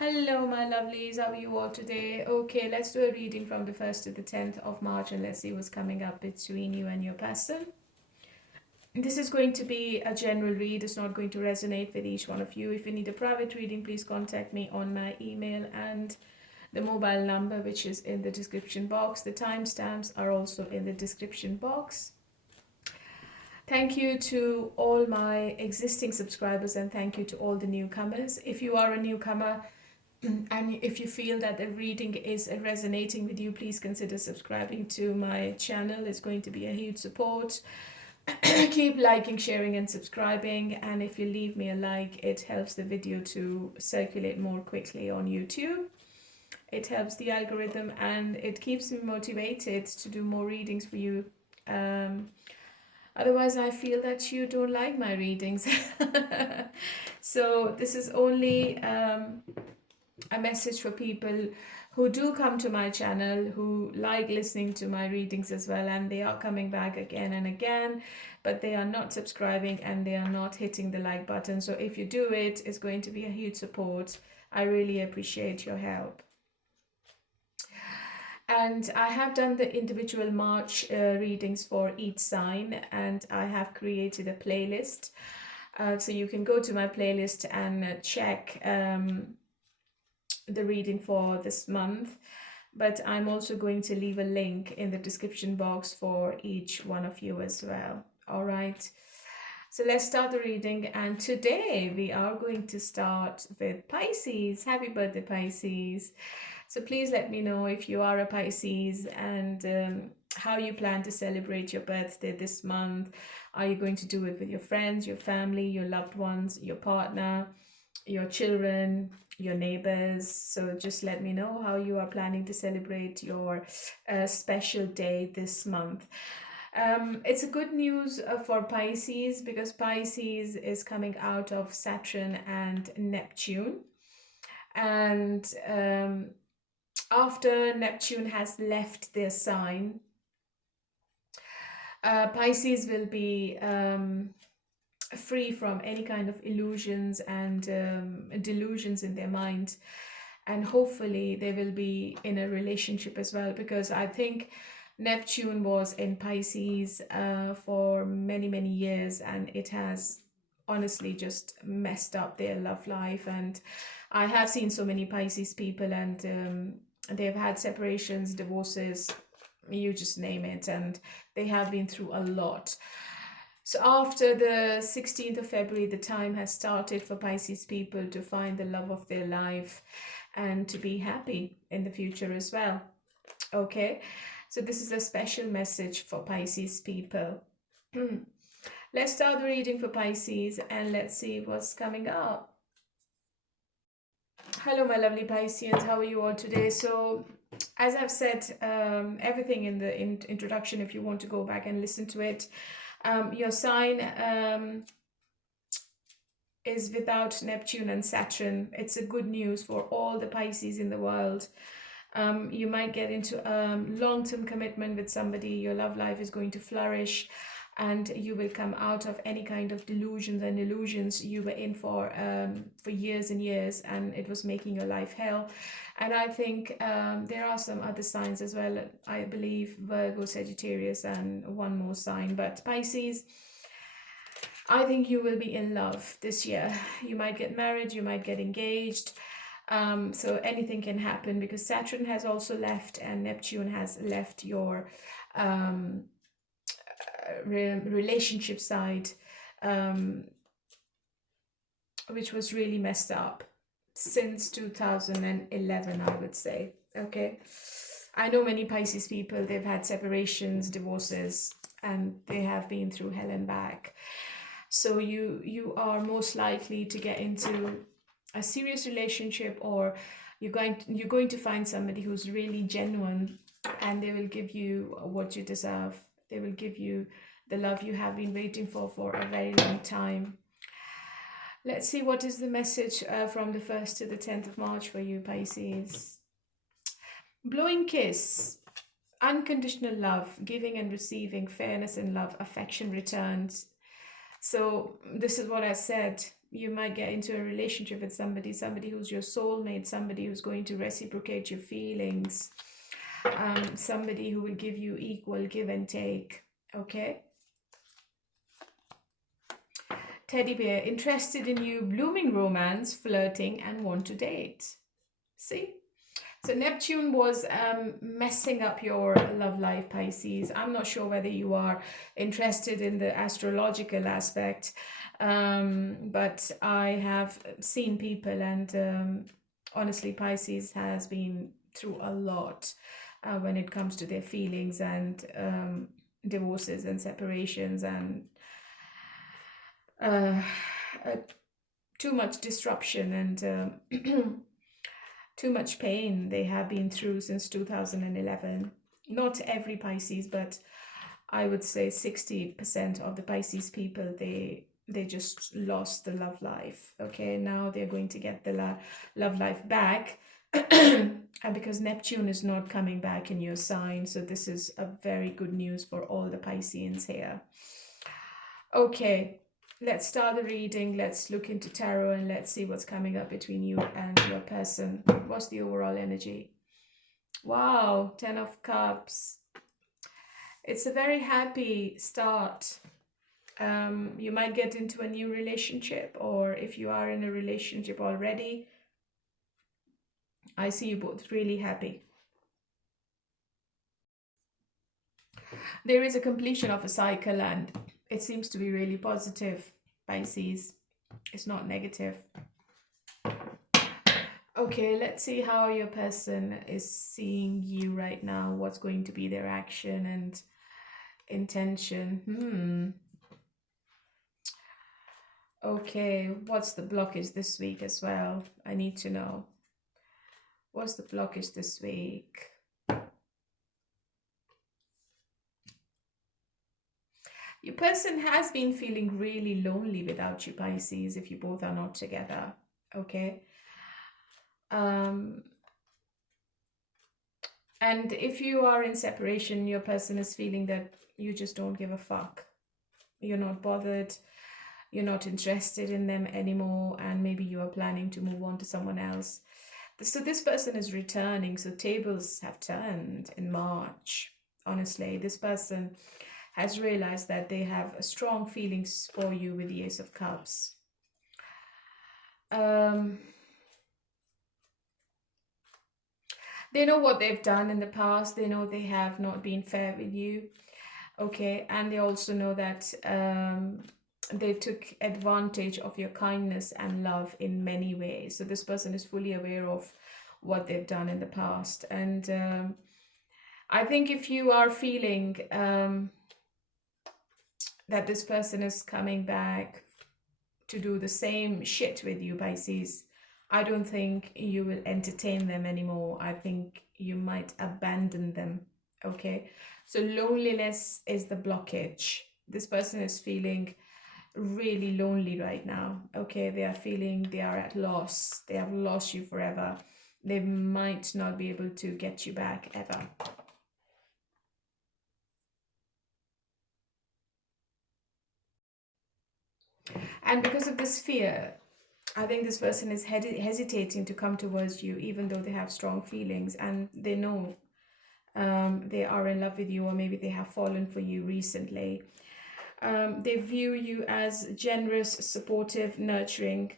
Hello, my lovelies. How are you all today? Okay, let's do a reading from the 1st to the 10th of March and let's see what's coming up between you and your person. This is going to be a general read. It's not going to resonate with each one of you. If you need a private reading, please contact me on my email and the mobile number, which is in the description box. The timestamps are also in the description box. Thank you to all my existing subscribers and thank you to all the newcomers. If you are a newcomer, and if you feel that the reading is resonating with you, please consider subscribing to my channel. It's going to be a huge support. Keep liking, sharing and subscribing, and if you leave me a like, it helps the video to circulate more quickly on YouTube. It helps the algorithm and it keeps me motivated to do more readings for you. Otherwise, I feel that you don't like my readings. So this is only a message for people who do come to my channel, who like listening to my readings as well, and they are coming back again and again, but they are not subscribing and they are not hitting the like button. So if you do it, it's going to be a huge support. I really appreciate your help. And I have done the individual March readings for each sign, and I have created a playlist. So you can go to my playlist and check the reading for this month, but I'm also going to leave a link in the description box for each one of you as well. All right, so let's start the reading, and today we are going to start with Pisces. Happy birthday, Pisces. So please let me know if you are a Pisces and how you plan to celebrate your birthday this month. Are you going to do it with your friends, your family, your loved ones, your partner, your children, your neighbors? So just let me know how you are planning to celebrate your special day this month. It's a good news for Pisces because Pisces is coming out of Saturn and Neptune, and after Neptune has left their sign, Pisces will be free from any kind of illusions and delusions in their mind, and hopefully they will be in a relationship as well, because I think Neptune was in Pisces for many years, and it has honestly just messed up their love life. And I have seen so many Pisces people, and they've had separations, divorces, you just name it, and they have been through a lot. So after the 16th of February, the time has started for Pisces people to find the love of their life and to be happy in the future as well. Okay, so this is a special message for Pisces people. Let's start the reading for Pisces and let's see what's coming up. Hello, my lovely Pisceans. How are you all today? So as I've said, everything in the introduction, if you want to go back and listen to it, your sign is without Neptune and Saturn. It's a good news for all the Pisces in the world. You might get into long-term commitment with somebody. Your love life is going to flourish, and you will come out of any kind of delusions and illusions you were in for years and years, and it was making your life hell. And I think there are some other signs as well. I believe Virgo, Sagittarius, and one more sign. But Pisces, I think you will be in love this year. You might get married, you might get engaged. So anything can happen, because Saturn has also left and Neptune has left your relationship side, which was really messed up since 2011, I would say. Okay, I know many Pisces people, they've had separations, divorces, and they have been through hell and back. So you are most likely to get into a serious relationship, or you're going to find somebody who's really genuine, and they will give you what you deserve. They will give you the love you have been waiting for a very long time. Let's see what is the message from the 1st to the 10th of March for you, Pisces. Blowing kiss, unconditional love, giving and receiving, fairness in love, affection returns. So this is what I said. You might get into a relationship with somebody who's your soulmate, somebody who's going to reciprocate your feelings, somebody who will give you equal give and take. Okay. Teddy bear, interested in you, blooming romance, flirting, and want to date. See? So Neptune was messing up your love life, Pisces. I'm not sure whether you are interested in the astrological aspect, but I have seen people, and honestly, Pisces has been through a lot when it comes to their feelings and divorces and separations and too much disruption and too much pain they have been through since 2011. Not every Pisces, but I would say 60% of the Pisces people, they just lost the love life. Okay, now they're going to get the love life back. And because Neptune is not coming back in your sign, so this is a very good news for all the Pisceans here. Okay, let's start the reading. Let's look into tarot and let's see what's coming up between you and your person. What's the overall energy? Wow, 10 of Cups. It's a very happy start. You might get into a new relationship, or if you are in a relationship already, I see you both really happy. There is a completion of a cycle and it seems to be really positive, Pisces. It's not negative. Okay, let's see how your person is seeing you right now. What's going to be their action and intention? Okay, what's the blockage this week as well? I need to know. What's the blockage this week? Your person has been feeling really lonely without you, Pisces, if you both are not together. Okay. And if you are in separation, your person is feeling that you just don't give a fuck. You're not bothered. You're not interested in them anymore. And maybe you are planning to move on to someone else. So this person is returning. So tables have turned in March. Honestly, this person has realized that they have strong feelings for you with the Ace of Cups. They know what they've done in the past. They know they have not been fair with you. Okay, and they also know that they took advantage of your kindness and love in many ways. So this person is fully aware of what they've done in the past. And I think if you are feeling that this person is coming back to do the same shit with you, Pisces, I don't think you will entertain them anymore. I think you might abandon them. Okay, so loneliness is the blockage. This person is feeling really lonely right now. Okay, they are feeling they are at loss. They have lost you forever. They might not be able to get you back ever. And because of this fear, I think this person is hesitating to come towards you, even though they have strong feelings and they know they are in love with you, or maybe they have fallen for you recently. They view you as generous, supportive, nurturing,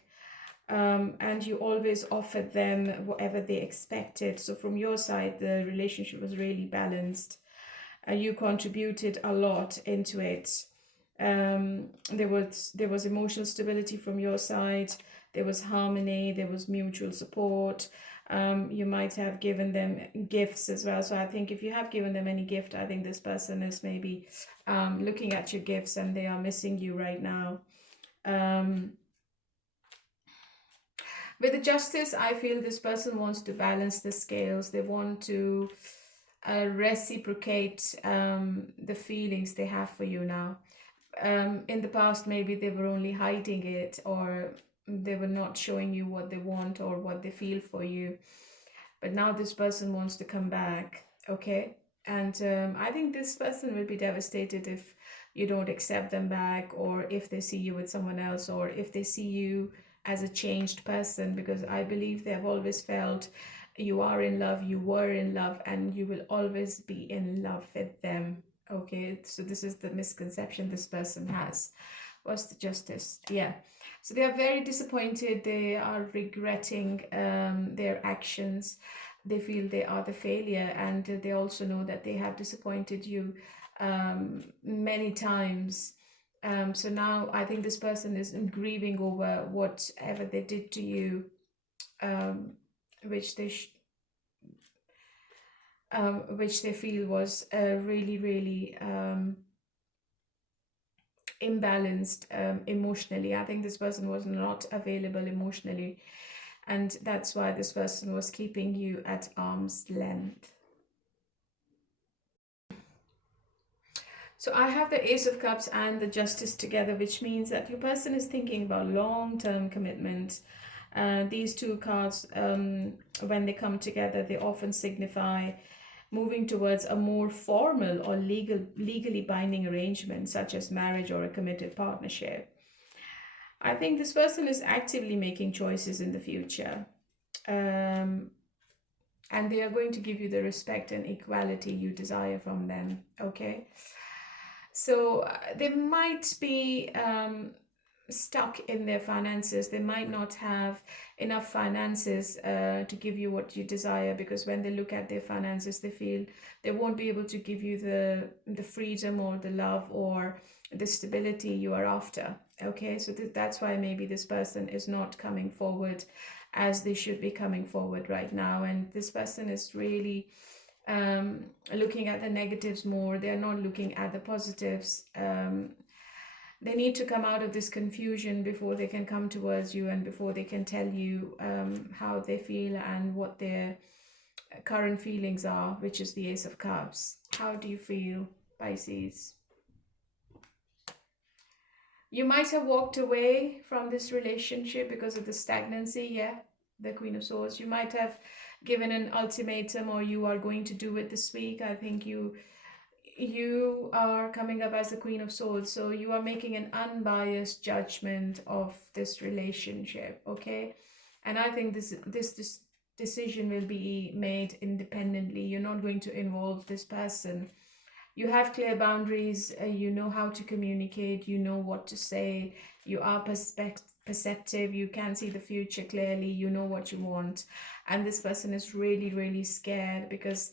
and you always offered them whatever they expected. So from your side, the relationship was really balanced. You contributed a lot into it. There was emotional stability from your side. There was harmony. There was mutual support. You might have given them gifts as well. So I think if you have given them any gift, I think this person is maybe looking at your gifts and they are missing you right now. With the Justice, I feel this person wants to balance the scales. They want to reciprocate the feelings they have for you now. In the past, maybe they were only hiding it, or they were not showing you what they want or what they feel for you. But now this person wants to come back, okay? And I think this person will be devastated if you don't accept them back, or if they see you with someone else, or if they see you as a changed person, because I believe they have always felt you are in love, you were in love, and you will always be in love with them. Okay, so this is the misconception this person has. What's the justice? Yeah. So they are very disappointed. They are regretting their actions. They feel they are the failure, and they also know that they have disappointed you many times. So now I think this person is grieving over whatever they did to you, which they which they feel was really, really imbalanced emotionally. I think this person was not available emotionally, and that's why this person was keeping you at arm's length. So I have the Ace of Cups and the Justice together, which means that your person is thinking about long-term commitment. These two cards, when they come together, they often signify moving towards a more formal or legally binding arrangement, such as marriage or a committed partnership. I think this person is actively making choices in the future. And they are going to give you the respect and equality you desire from them. Okay. So they might be stuck in their finances. They might not have enough finances to give you what you desire, because when they look at their finances, they feel they won't be able to give you the freedom or the love or the stability you are after. Okay, so that's why maybe this person is not coming forward as they should be coming forward right now, and this person is really looking at the negatives more. They're not looking at the positives. They need to come out of this confusion before they can come towards you, and before they can tell you how they feel and what their current feelings are, which is the Ace of Cups. How do you feel, Pisces? You might have walked away from this relationship because of the stagnancy. Yeah, the Queen of Swords. You might have given an ultimatum, or you are going to do it this week. I think you are coming up as the Queen of Swords, so you are making an unbiased judgment of this relationship. Okay, and I think this decision will be made independently. You're not going to involve this person. You have clear boundaries. You know how to communicate. You know what to say. You are perceptive. You can see the future clearly. You know what you want, and this person is really, really scared because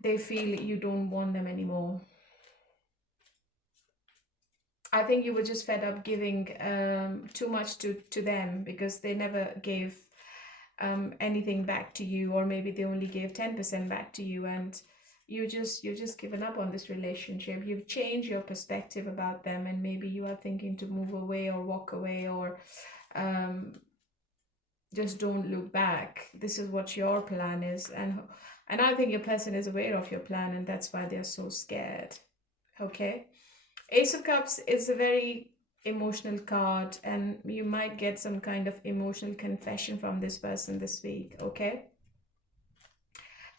they feel you don't want them anymore. I think you were just fed up giving too much to them, because they never gave anything back to you, or maybe they only gave 10% back to you, and you've just given up on this relationship. You've changed your perspective about them, and maybe you are thinking to move away or walk away, or just don't look back. This is what your plan is, and I think your person is aware of your plan, and that's why they're so scared. Okay, Ace of Cups is a very emotional card, and you might get some kind of emotional confession from this person this week. Okay,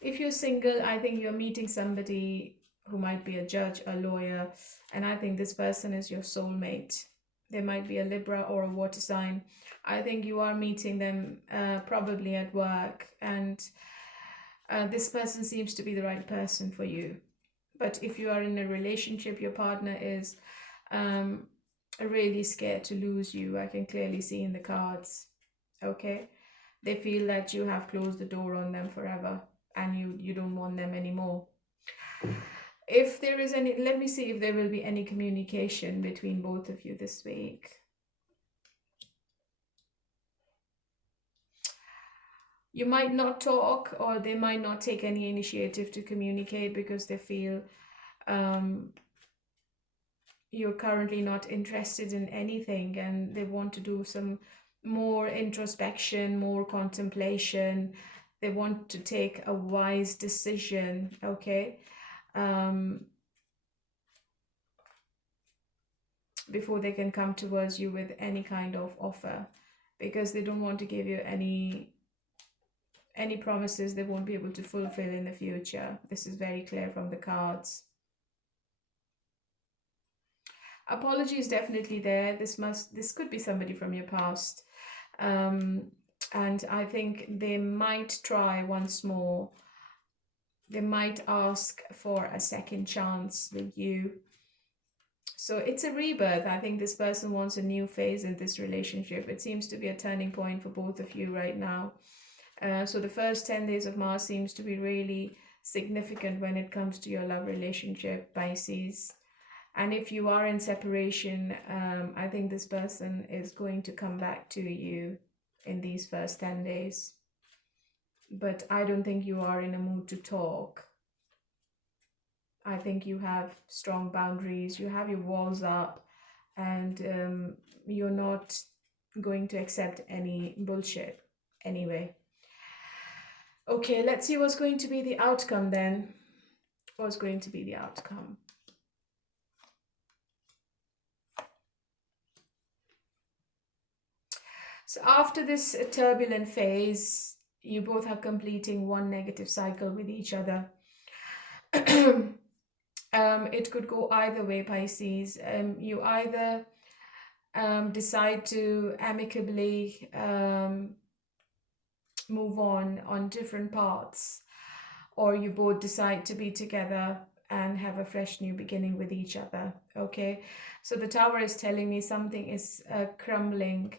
if you're single, I think you're meeting somebody who might be a judge, a lawyer, and I think this person is your soulmate. They might be a Libra or a water sign. I think you are meeting them probably at work, and this person seems to be the right person for you. But if you are in a relationship, your partner is really scared to lose you. I can clearly see in the cards. Okay, they feel that you have closed the door on them forever, and you don't want them anymore. If there is any, let me see if there will be any communication between both of you this week. You might not talk, or they might not take any initiative to communicate, because they feel you're currently not interested in anything, and they want to do some more introspection, more contemplation. They want to take a wise decision. Okay, before they can come towards you with any kind of offer, because they don't want to give you any promises they won't be able to fulfill in the future. This is very clear from the cards. Apology is definitely there. This could be somebody from your past. And I think they might try once more. They might ask for a second chance with you. So it's a rebirth. I think this person wants a new phase in this relationship. It seems to be a turning point for both of you right now. So the first 10 days of Mars seems to be really significant when it comes to your love relationship, Pisces. And if you are in separation, I think this person is going to come back to you in these first 10 days. But I don't think you are in a mood to talk. I think you have strong boundaries, you have your walls up, and you're not going to accept any bullshit anyway. Okay, let's see what's going to be the outcome then. What's going to be the outcome? So after this turbulent phase, you both are completing one negative cycle with each other. It could go either way, Pisces. You either decide to amicably move on different paths, or you both decide to be together and have a fresh new beginning with each other. Okay, so the Tower is telling me something is crumbling.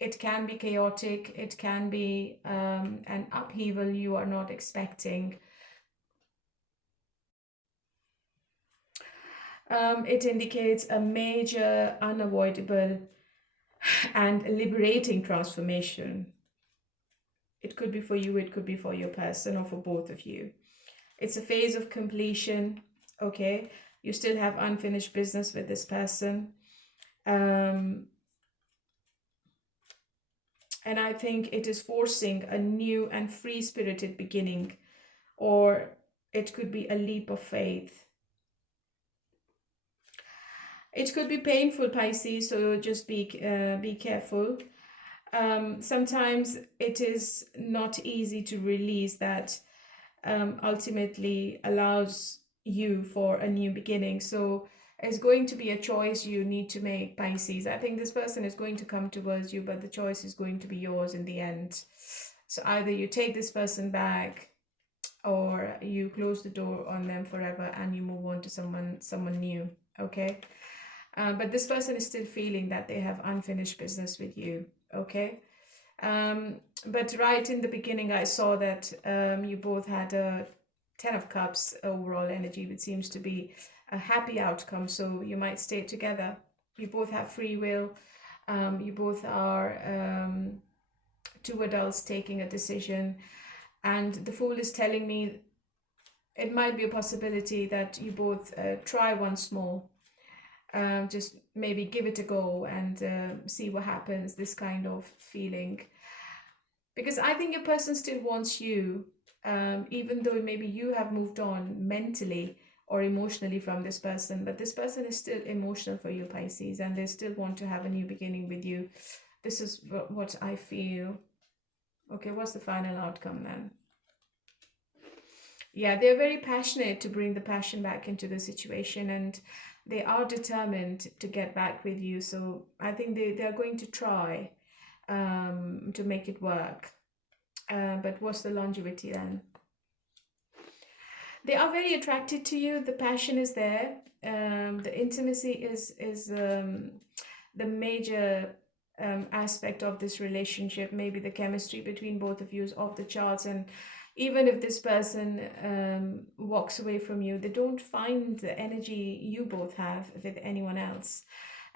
It can be chaotic, it can be an upheaval you are not expecting. It indicates a major, unavoidable, and liberating transformation. It could be for you, it could be for your person, or for both of you. It's a phase of completion, okay? You still have unfinished business with this person. And I think it is forcing a new and free-spirited beginning, or it could be a leap of faith. It could be painful, Pisces, so just be careful. Sometimes it is not easy to release that ultimately allows you for a new beginning. So it's going to be a choice you need to make, Pisces. I think this person is going to come towards you, but the choice is going to be yours in the end. So either you take this person back, or you close the door on them forever and you move on to someone new, okay? But this person is still feeling that they have unfinished business with you, okay? But right in the beginning, I saw that you both had a 10 of Cups overall energy, which seems to be a happy outcome. So you might stay together. You both have free will. You both are two adults taking a decision. And the Fool is telling me it might be a possibility that you both try once more. Just maybe give it a go and see what happens, this kind of feeling. Because I think your person still wants you, even though maybe you have moved on mentally or emotionally from this person, but this person is still emotional for you, Pisces, and they still want to have a new beginning with you. This is what I feel. Okay, what's the final outcome then? Yeah, they're very passionate to bring the passion back into the situation, and they are determined to get back with you. So I think they're going to try to make it work. But what's the longevity then? They are very attracted to you. The passion is there. The intimacy is the major aspect of this relationship. Maybe the chemistry between both of you is off the charts, and even if this person walks away from you, they don't find the energy you both have with anyone else.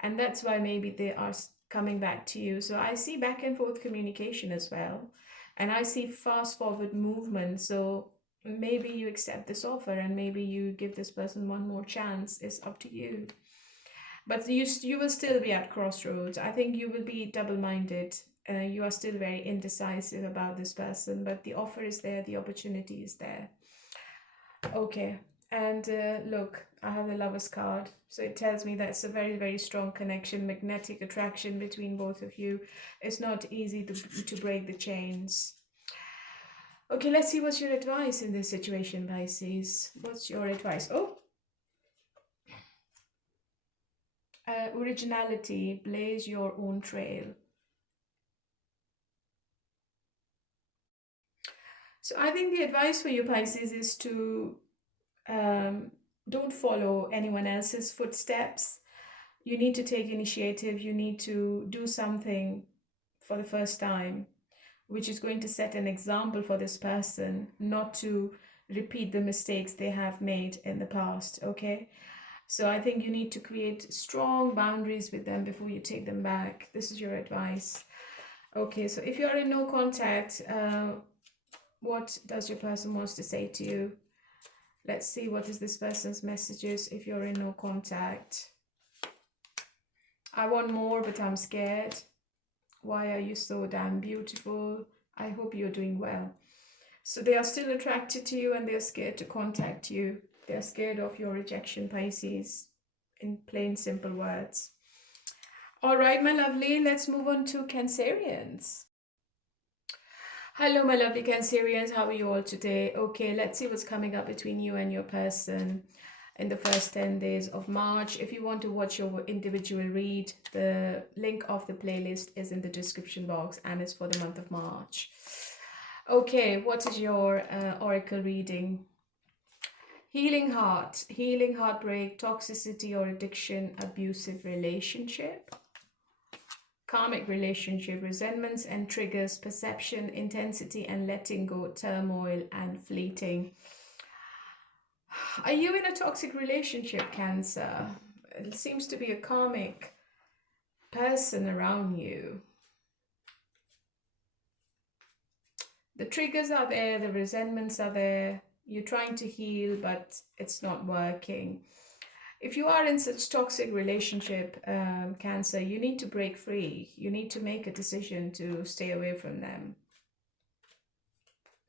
And that's why maybe they are coming back to you. So I see back and forth communication as well. And I see fast forward movement. So maybe you accept this offer and maybe you give this person one more chance. It's up to you. But you will still be at crossroads. I think you will be double-minded. You are still very indecisive about this person, but the offer is there, the opportunity is there. Okay, and look, I have the Lover's card. So it tells me that it's a very, very strong connection, magnetic attraction between both of you. It's not easy to break the chains. Okay, let's see what's your advice in this situation, Pisces. What's your advice? Oh, Originality, blaze your own trail. So I think the advice for you, Pisces, is to don't follow anyone else's footsteps. You need to take initiative. You need to do something for the first time, which is going to set an example for this person not to repeat the mistakes they have made in the past, okay? So I think you need to create strong boundaries with them before you take them back. This is your advice. Okay, so if you're in no contact, what does your person wants to say to you? Let's see what is this person's messages if you're in no contact. I want more, but I'm scared. Why are you so damn beautiful? I hope you're doing well. So they are still attracted to you and they're scared to contact you. They're scared of your rejection, Pisces, in plain, simple words. All right, my lovely, let's move on to Cancerians. Hello, my lovely Cancerians. How are you all today? Okay, let's see what's coming up between you and your person in the first 10 days of March. If you want to watch your individual read, the link of the playlist is in the description box and it's for the month of March. Okay, what is your oracle reading? Healing heart, healing heartbreak, toxicity or addiction, abusive relationship, karmic relationship, resentments and triggers, perception, intensity and letting go, turmoil and fleeting. Are you in a toxic relationship, Cancer? It seems to be a karmic person around you. The triggers are there, the resentments are there. You're trying to heal, but it's not working. If you are in such toxic relationship, Cancer, you need to break free. You need to make a decision to stay away from them.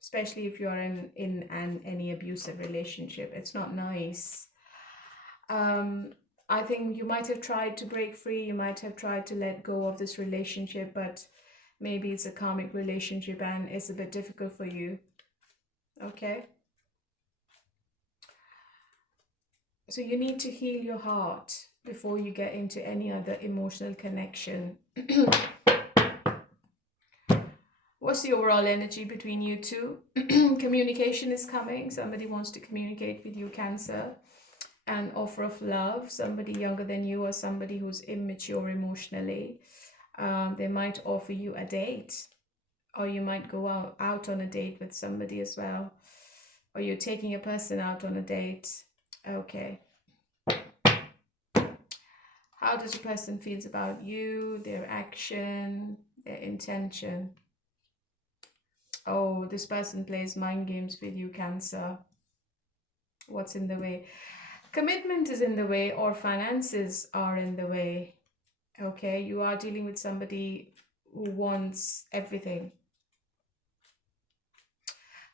Especially if you're in any abusive relationship. It's not nice. I think you might have tried to break free. You might have tried to let go of this relationship, but maybe it's a karmic relationship and it's a bit difficult for you. Okay? So you need to heal your heart before you get into any other emotional connection. What's the overall energy between you two? Communication is coming. Somebody wants to communicate with you, Cancer. An offer of love. Somebody younger than you or somebody who's immature emotionally. They might offer you a date. Or you might go out on a date with somebody as well. Or you're taking a person out on a date. Okay. How does your person feels about you, their action, their intention? Oh, this person plays mind games with you, Cancer. What's in the way? Commitment is in the way or finances are in the way. Okay, you are dealing with somebody who wants everything.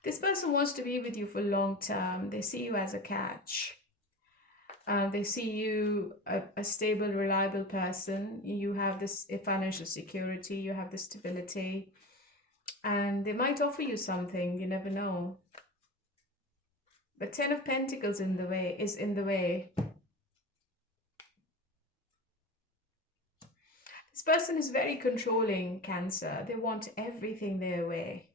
This person wants to be with you for long term. They see you as a catch. They see you a stable, reliable person. You have this financial security. You have the stability. And they might offer you something. You never know. But 10 of Pentacles is in the way. This person is very controlling, Cancer. They want everything their way.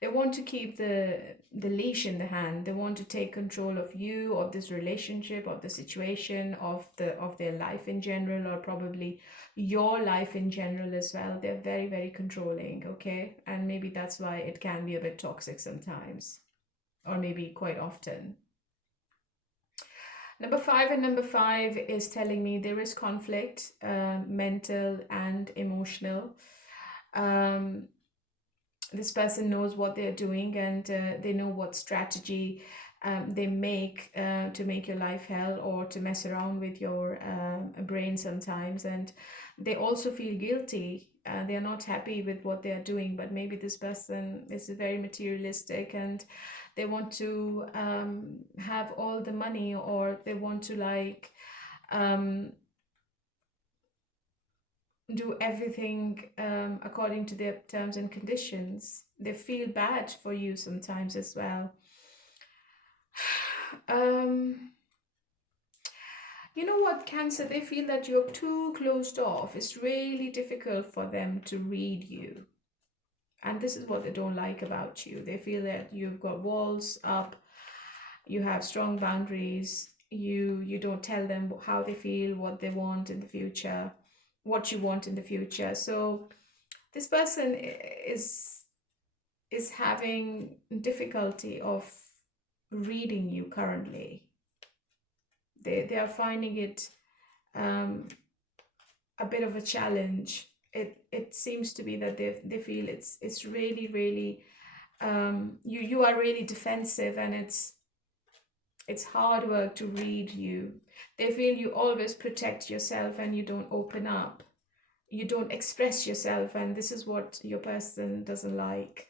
They want to keep the leash in the hand. They want to take control of you, of this relationship, of the situation, of their life in general, or probably your life in general as well. They're very, very controlling, okay? And maybe that's why it can be a bit toxic sometimes, or maybe quite often. Number 5 and number 5 is telling me there is conflict, mental and emotional. This person knows what they're doing and they know what strategy they make to make your life hell or to mess around with your brain sometimes. And they also feel guilty. They're not happy with what they're doing, but maybe this person is very materialistic and they want to have all the money, or they want to like do everything according to their terms and conditions. They feel bad for you sometimes as well. You know what, Cancer, they feel that you're too closed off. It's really difficult for them to read you. And this is what they don't like about you. They feel that you've got walls up, you have strong boundaries, you don't tell them how they feel, what they want in the future, what you want in the future. So this person is having difficulty of reading you currently. They are finding it a bit of a challenge. It seems to be that they feel it's really you are really defensive, and it's hard work to read you. They feel you always protect yourself and you don't open up, you don't express yourself, and this is what your person doesn't like.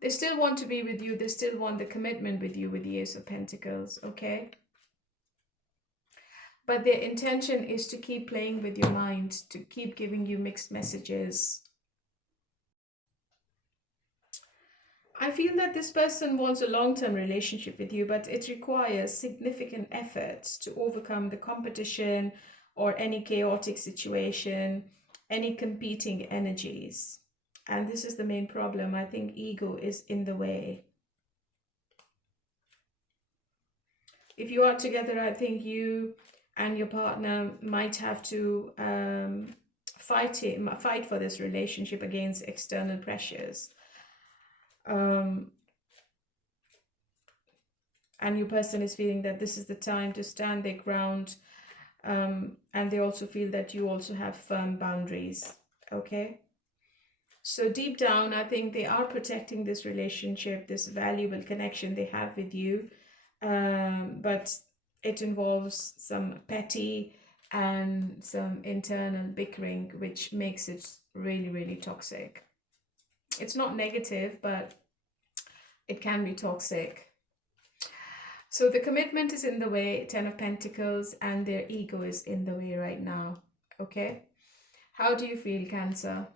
They still want to be with you, they still want the commitment with you with the Ace of Pentacles, okay? But their intention is to keep playing with your mind, to keep giving you mixed messages. I feel that this person wants a long-term relationship with you, but it requires significant efforts to overcome the competition or any chaotic situation, any competing energies. And this is the main problem. I think ego is in the way. If you are together, I think you and your partner might have to fight for this relationship against external pressures. And your person is feeling that this is the time to stand their ground, and they also feel that you also have firm boundaries, okay? So deep down, I think they are protecting this relationship, this valuable connection they have with you, but it involves some petty and some internal bickering, which makes it really toxic. It's not negative, but it can be toxic. So the commitment is in the way, 10 of Pentacles, and their ego is in the way right now, okay? How do you feel, Cancer?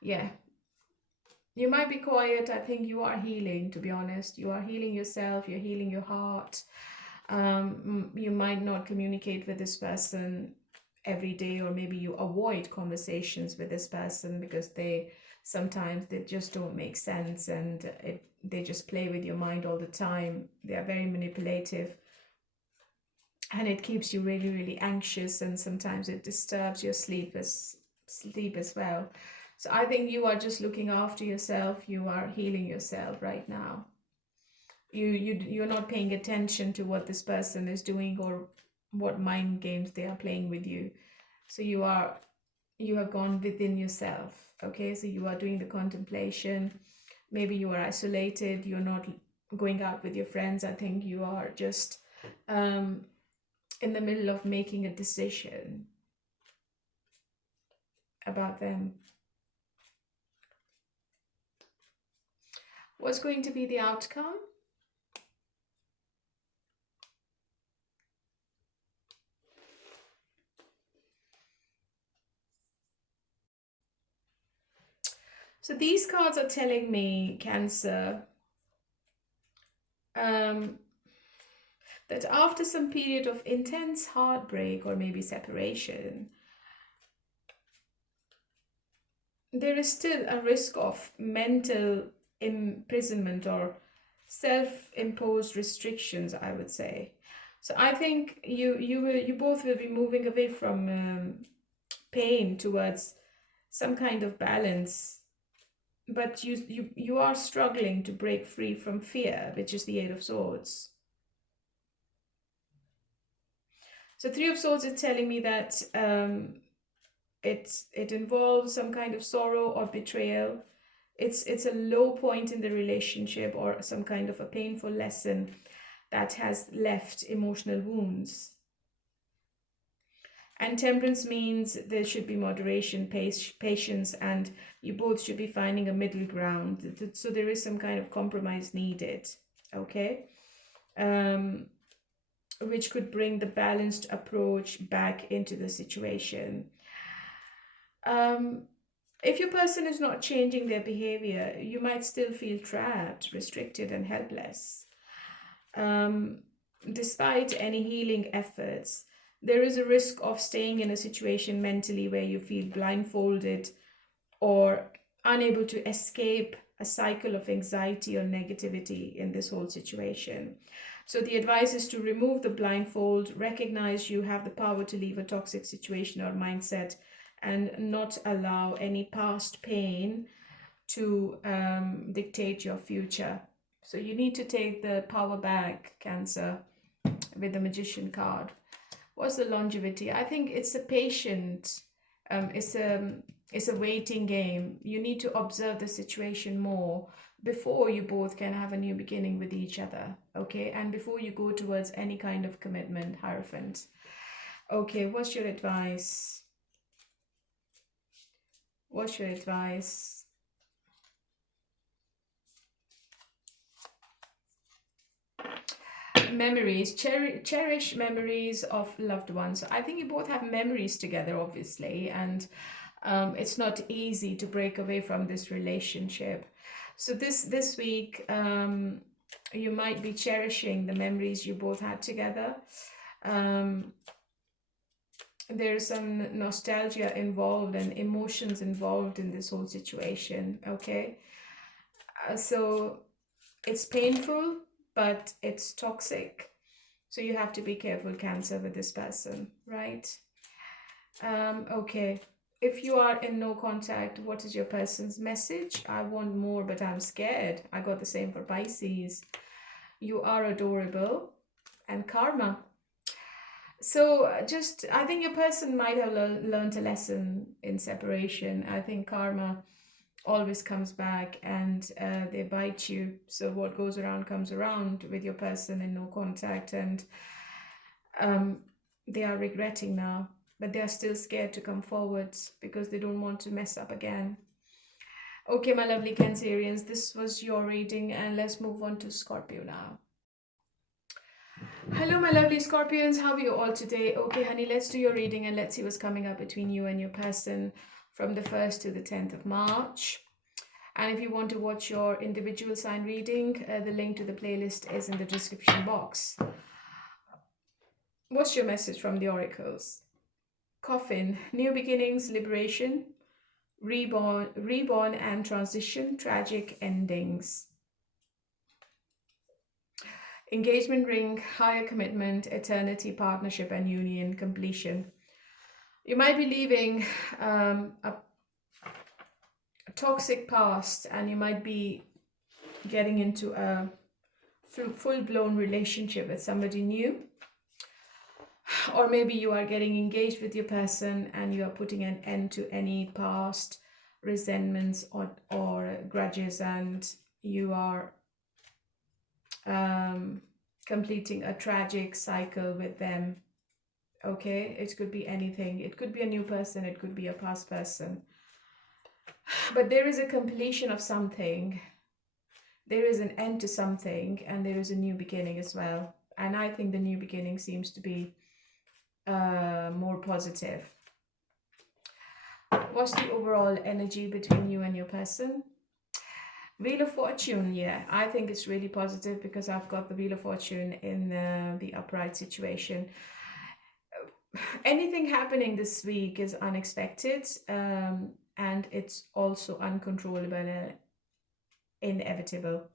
Yeah. You might be quiet. I think you are healing, to be honest. You are healing yourself. You're healing your heart. You might not communicate with this person every day, or maybe you avoid conversations with this person because sometimes they just don't make sense, and they just play with your mind all the time. They are very manipulative, and it keeps you really anxious, and sometimes it disturbs your sleep as well. So I think you are just looking after yourself. You are healing yourself right now. You're not paying attention to what this person is doing or what mind games they are playing with you. So you have gone within yourself, okay? So you are doing the contemplation. Maybe you are isolated. You're not going out with your friends. I think you are just in the middle of making a decision about them. What's going to be the outcome? So these cards are telling me, Cancer, that after some period of intense heartbreak or maybe separation, there is still a risk of mental imprisonment or self-imposed restrictions, I would say. So I think you both will be moving away from pain towards some kind of balance, but you are struggling to break free from fear, which is the Eight of Swords. So Three of Swords is telling me that it involves some kind of sorrow or betrayal. It's a low point in the relationship or some kind of a painful lesson that has left emotional wounds. And Temperance means there should be moderation, patience, and you both should be finding a middle ground. So there is some kind of compromise needed, okay? Which could bring the balanced approach back into the situation. If your person is not changing their behavior, you might still feel trapped, restricted, and helpless. despite any healing efforts, there is a risk of staying in a situation mentally where you feel blindfolded or unable to escape a cycle of anxiety or negativity in this whole situation. So the advice is to remove the blindfold, recognize you have the power to leave a toxic situation or mindset, and not allow any past pain to dictate your future. So you need to take the power back, Cancer, with the Magician card. What's the longevity? I think it's a patient, it's a waiting game. You need to observe the situation more before you both can have a new beginning with each other, okay? And before you go towards any kind of commitment, Hierophant. Okay, what's your advice? What's your advice? Memories, cherish memories of loved ones. I think you both have memories together, obviously, and it's not easy to break away from this relationship. So this week, you might be cherishing the memories you both had together. There's some nostalgia involved and emotions involved in this whole situation, okay? So it's painful, but it's toxic. So you have to be careful, Cancer, with this person, right? Okay. If you are in no contact, what is your person's message? I want more, but I'm scared. I got the same for Pisces. You are adorable. And karma. So I think your person might have learned a lesson in separation. I think karma always comes back and they bite you. So what goes around comes around with your person in no contact, and they are regretting now, but they are still scared to come forward because they don't want to mess up again. Okay, my lovely Cancerians, this was your reading, and let's move on to Scorpio now. Hello, my lovely Scorpions. How are you all today? Okay, honey, let's do your reading and let's see what's coming up between you and your person from the 1st to the 10th of March. And if you want to watch your individual sign reading, the link to the playlist is in the description box. What's your message from the oracles? Coffin, new beginnings, liberation, reborn and transition, tragic endings. Engagement ring, higher commitment, eternity, partnership and union, completion. You might be leaving a toxic past, and you might be getting into a full-blown relationship with somebody new. Or maybe you are getting engaged with your person and you are putting an end to any past resentments or grudges, and you are completing a tragic cycle with them. Okay, it could be anything. It could be a new person, it could be a past person. But there is a completion of something. There is an end to something, and there is a new beginning as well. And I think the new beginning seems to be more positive. What's the overall energy between you and your person? Wheel of Fortune, yeah, I think it's really positive because I've got the Wheel of Fortune in the upright situation. Anything happening this week is unexpected, and it's also uncontrollable and inevitable.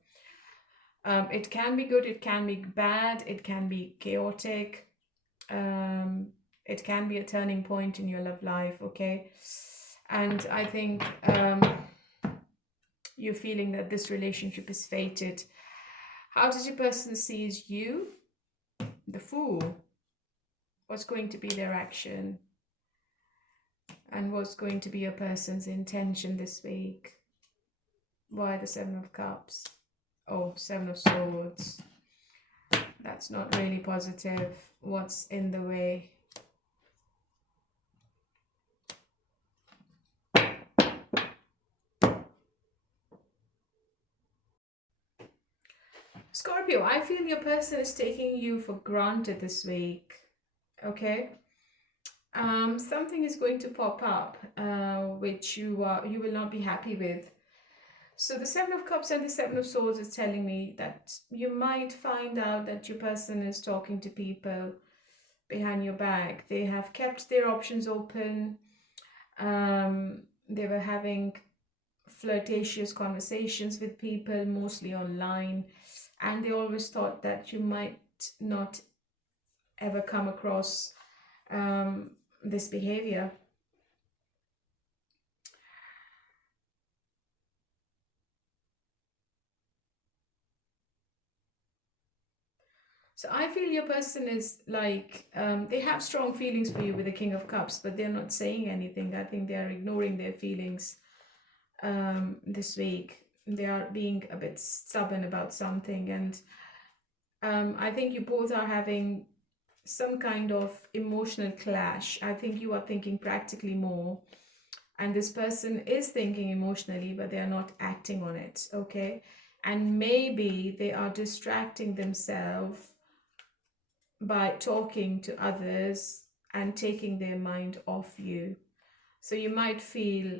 It can be good, it can be bad, it can be chaotic. It can be a turning point in your love life, okay? And I think you're feeling that this relationship is fated. How does your person sees you? The Fool. What's going to be their action? And what's going to be your person's intention this week? Why the 7 of Cups? Oh, 7 of Swords. That's not really positive. What's in the way? Scorpio, I feel your person is taking you for granted this week. Okay? Something is going to pop up which you will not be happy with. So the Seven of Cups and the Seven of Swords is telling me that you might find out that your person is talking to people behind your back. They have kept their options open. They were having flirtatious conversations with people, mostly online, and they always thought that you might not ever come across this behavior. So I feel your person is like, they have strong feelings for you with the King of Cups, but they're not saying anything. I think they are ignoring their feelings this week. They are being a bit stubborn about something, and I think you both are having some kind of emotional clash. I think you are thinking practically more, and this person is thinking emotionally, but they are not acting on it, okay? And maybe they are distracting themselves by talking to others and taking their mind off you. So you might feel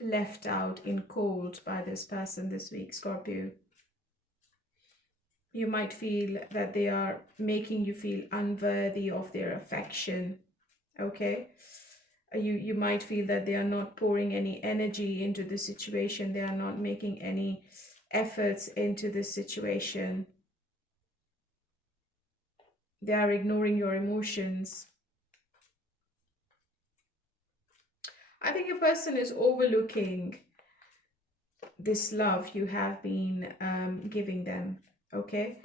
left out in cold by this person this week, Scorpio. You might feel that they are making you feel unworthy of their affection, okay? You might feel that they are not pouring any energy into the situation. They are not making any efforts into this situation. They are ignoring your emotions. I think a person is overlooking this love you have been giving them, okay?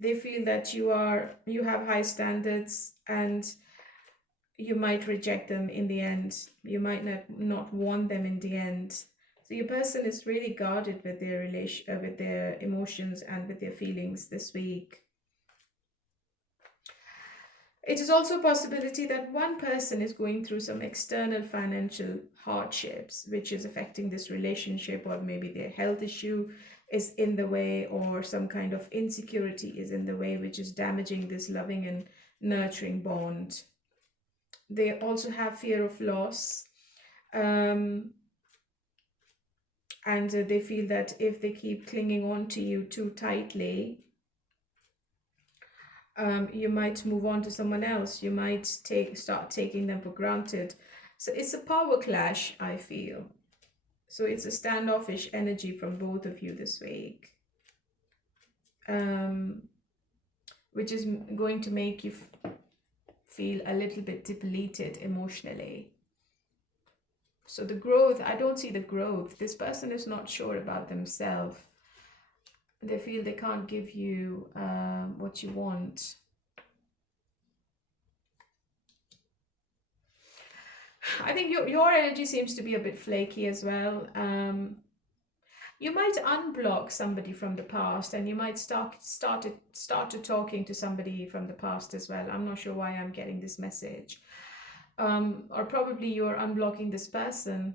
They feel that you have high standards, and you might reject them in the end. You might not want them in the end. So your person is really guarded with their with their emotions and with their feelings this week. It is also a possibility that one person is going through some external financial hardships, which is affecting this relationship, or maybe their health issue is in the way, or some kind of insecurity is in the way, which is damaging this loving and nurturing bond. They also have fear of loss. And they feel that if they keep clinging on to you too tightly, you might move on to someone else. You might start taking them for granted. So it's a power clash, I feel. So it's a standoffish energy from both of you this week, which is going to make you feel a little bit depleted emotionally. So the growth, I don't see the growth. This person is not sure about themselves. They feel they can't give you what you want. I think your energy seems to be a bit flaky as well. You might unblock somebody from the past, and you might start to talking to somebody from the past as well. I'm not sure why I'm getting this message. Or probably you're unblocking this person,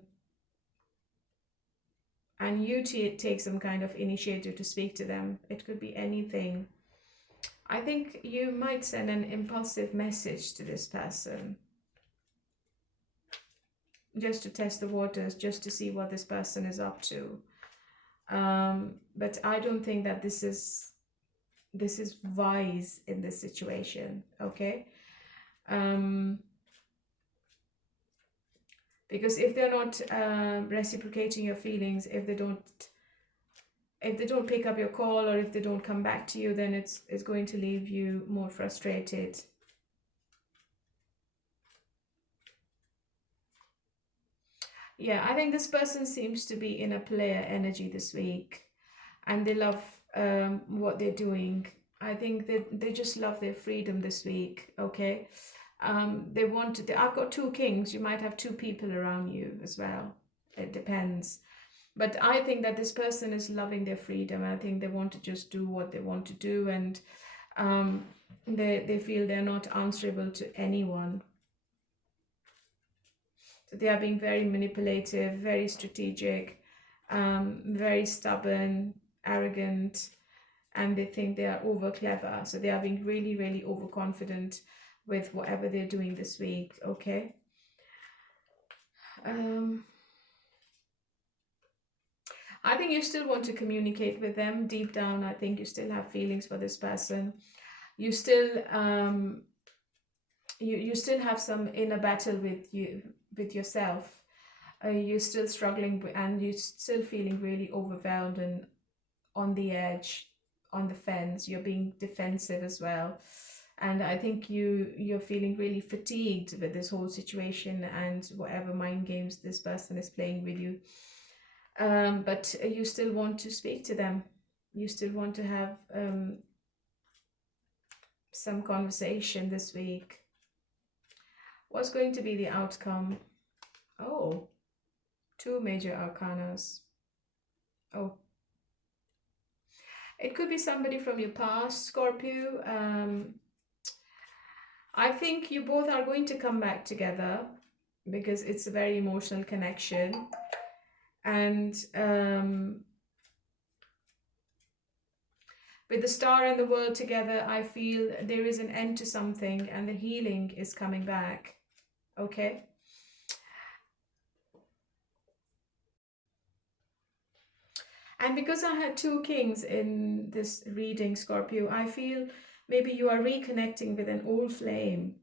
and you take some kind of initiative to speak to them. It could be anything. I think you might send an impulsive message to this person, just to test the waters, just to see what this person is up to. But I don't think that this is wise in this situation, okay? Because if they're not reciprocating your feelings, if they don't pick up your call, or if they don't come back to you, then it's going to leave you more frustrated. Yeah, I think this person seems to be in a player energy this week, and they love what they're doing. I think that they just love their freedom this week, okay? They want to, I've got two kings. You might have two people around you as well. It depends. But I think that this person is loving their freedom. I think they want to just do what they want to do, and they feel they're not answerable to anyone. So they are being very manipulative, very strategic, very stubborn, arrogant, and they think they are over clever. So they are being really, really overconfident with whatever they're doing this week, okay? I think you still want to communicate with them deep down. I think you still have feelings for this person. You still you still have some inner battle with yourself. You're still struggling and you're still feeling really overwhelmed and on the edge, on the fence. You're being defensive as well. And I think you're feeling really fatigued with this whole situation and whatever mind games this person is playing with you. But you still want to speak to them. You still want to have some conversation this week. What's going to be the outcome? Oh, 2 major arcanas. Oh, it could be somebody from your past, Scorpio. I think you both are going to come back together because it's a very emotional connection. And with the star and the world together, I feel there is an end to something and the healing is coming back. Okay? And because I had 2 kings in this reading, Scorpio, I feel maybe you are reconnecting with an old flame.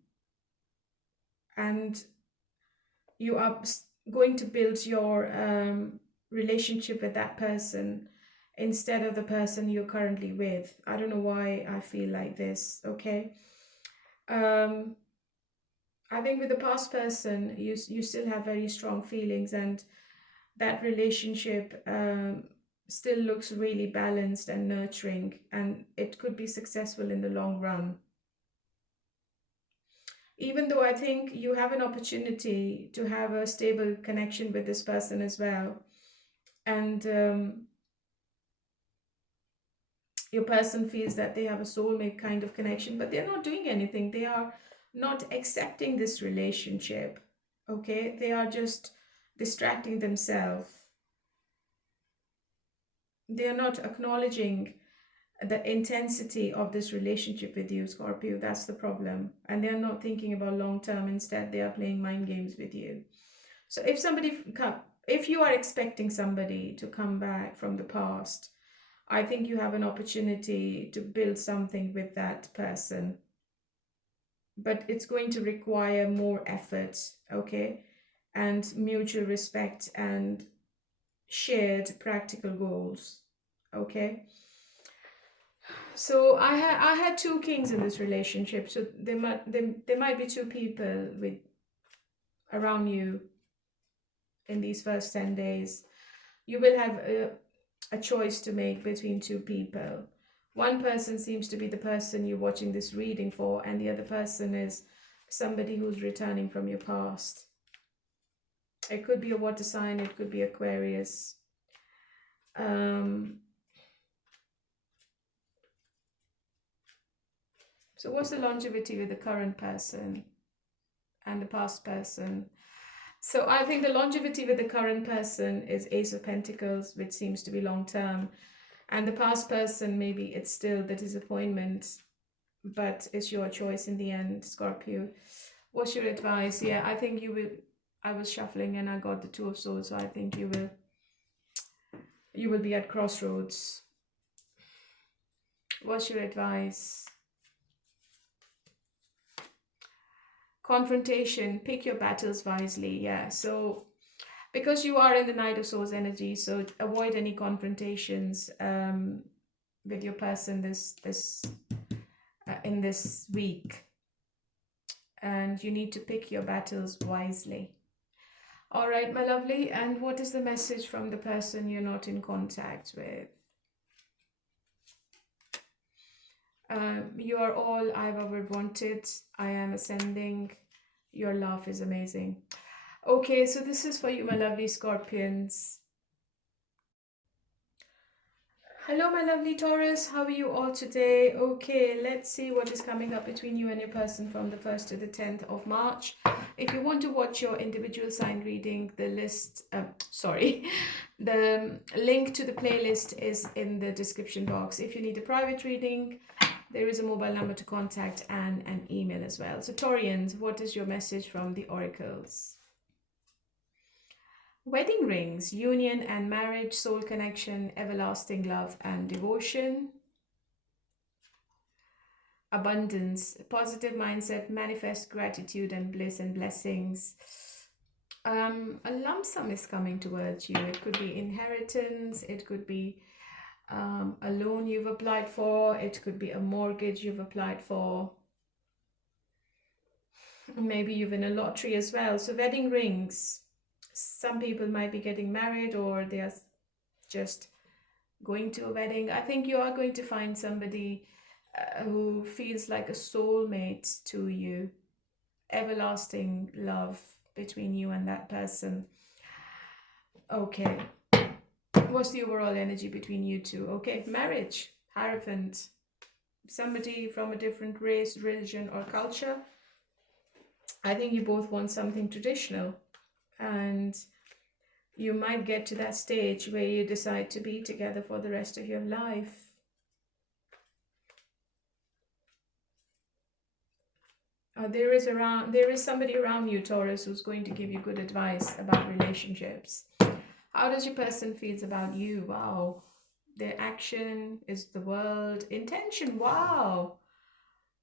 And you are going to build your relationship with that person instead of the person you're currently with. I don't know why I feel like this, okay? I think with the past person, you still have very strong feelings, and that relationship still looks really balanced and nurturing, and it could be successful in the long run. Even though I think you have an opportunity to have a stable connection with this person as well. And your person feels that they have a soulmate kind of connection, but they're not doing anything. They are not accepting this relationship, okay? They are just distracting themselves. They are not acknowledging the intensity of this relationship with you, Scorpio. That's the problem. And they're not thinking about long term. Instead, they are playing mind games with you. So if you are expecting somebody to come back from the past, I think you have an opportunity to build something with that person. But it's going to require more effort, okay? And mutual respect and shared practical goals, okay? So I had 2 kings in this relationship. So there might be 2 people around you in these first 10 days. You will have a choice to make between 2 people. One person seems to be the person you're watching this reading for, and the other person is somebody who's returning from your past. It could be a water sign, it could be Aquarius. So what's the longevity with the current person and the past person? So I think the longevity with the current person is Ace of Pentacles, which seems to be long term. And the past person, maybe it's still the disappointment, but it's your choice in the end, Scorpio. What's your advice? Yeah, I think you will. I was shuffling and I got the 2 of Swords, so I think you will be at crossroads. What's your advice? Confrontation, pick your battles wisely. Yeah, so because you are in the Knight of Swords energy, so avoid any confrontations with your person in this week, and you need to pick your battles wisely. All right, my lovely, and what is the message from the person you're not in contact with? You are all I've ever wanted. I am ascending. Your love is amazing. Okay, so this is for you, my lovely Scorpions. Hello, my lovely Taurus. How are you all today? Okay, let's see what is coming up between you and your person from the 1st to the 10th of March. If you want to watch your individual sign reading, the link to the playlist is in the description box. If you need a private reading, there is a mobile number to contact and an email as well. So Taurians, what is your message from the oracles? Wedding rings, union and marriage, soul connection, everlasting love and devotion. Abundance, positive mindset, manifest gratitude and bliss and blessings. A lump sum is coming towards you. It could be inheritance, it could be a loan you've applied for, it could be a mortgage you've applied for. Maybe you win a lottery as well. So wedding rings, some people might be getting married or they are just going to a wedding. I think you are going to find somebody who feels like a soulmate to you. Everlasting love between you and that person. Okay. What's the overall energy between you two? Okay, marriage, Hierophant. Somebody from a different race, religion, or culture. I think you both want something traditional. And you might get to that stage where you decide to be together for the rest of your life. There is somebody around you, Taurus, who's going to give you good advice about relationships. How does your person feels about you? Wow. Their action is the world. Intention, wow.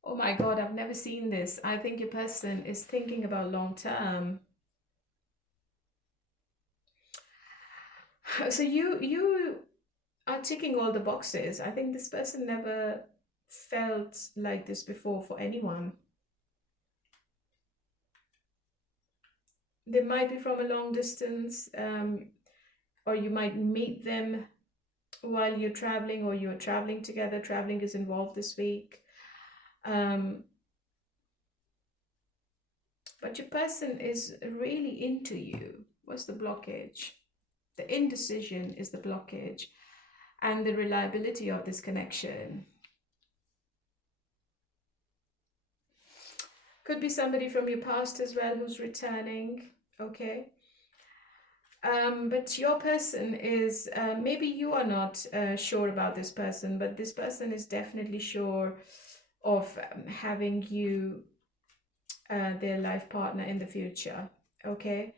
Oh my God, I've never seen this. I think your person is thinking about long term. So you are ticking all the boxes. I think this person never felt like this before for anyone. They might be from a long distance, or you might meet them while you're traveling, or you're traveling together. Traveling is involved this week. But your person is really into you. What's the blockage? The indecision is the blockage, and the reliability of this connection. Could be somebody from your past as well who's returning. Okay. But your person is, maybe you are not sure about this person, but this person is definitely sure of having you their life partner in the future. Okay.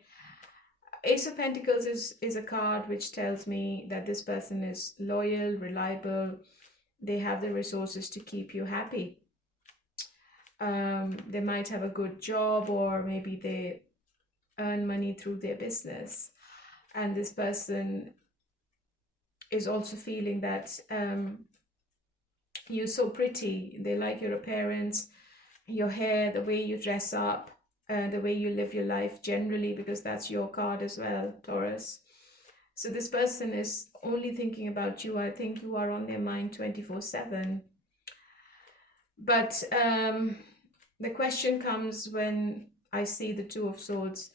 Ace of Pentacles is a card which tells me that this person is loyal, reliable. They have the resources to keep you happy. They might have a good job, or maybe they earn money through their business. And this person is also feeling that you're so pretty. They like your appearance, your hair, the way you dress up, the way you live your life generally, because that's your card as well, Taurus. So this person is only thinking about you. I think you are on their mind 24/7. But the question comes when I see the Two of Swords.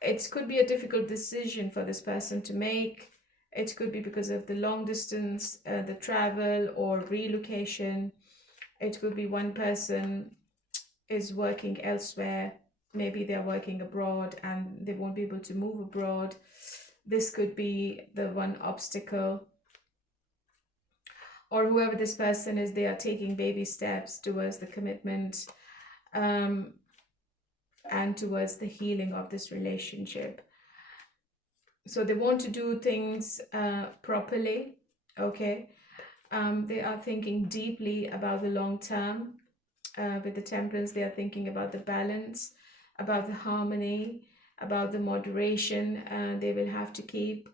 It could be a difficult decision for this person to make. It could be because of the long distance, the travel or relocation. It could be one person is working elsewhere. Maybe they're working abroad and they won't be able to move abroad. This could be the one obstacle. Or whoever this person is, they are taking baby steps towards the commitment and towards the healing of this relationship. So they want to do things properly, okay? They are thinking deeply about the long term. With the Temperance, they are thinking about the balance, about the harmony, about the moderation they will have to keep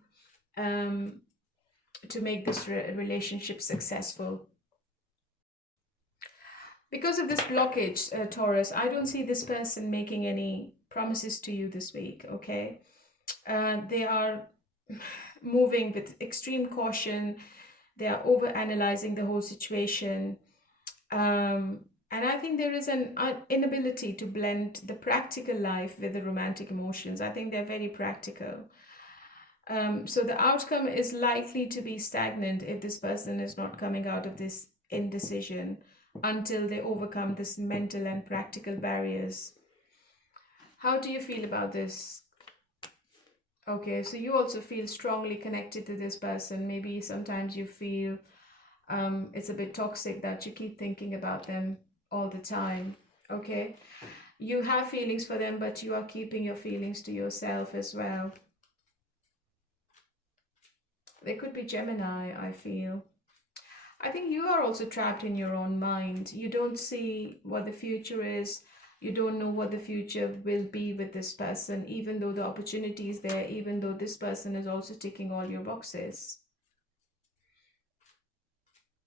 to make this relationship successful. Because of this blockage, Taurus, I don't see this person making any promises to you this week, okay? They are moving with extreme caution. They are over-analyzing the whole situation. And I think there is an inability to blend the practical life with the romantic emotions. I think they're very practical. So the outcome is likely to be stagnant if this person is not coming out of this indecision until they overcome this mental and practical barriers. How do you feel about this? Okay, so you also feel strongly connected to this person. Maybe sometimes you feel it's a bit toxic that you keep thinking about them all the time. Okay, you have feelings for them, but you are keeping your feelings to yourself as well. They could be Gemini, I feel. I think you are also trapped in your own mind. You don't see what the future is. You don't know what the future will be with this person, even though the opportunity is there, even though this person is also ticking all your boxes.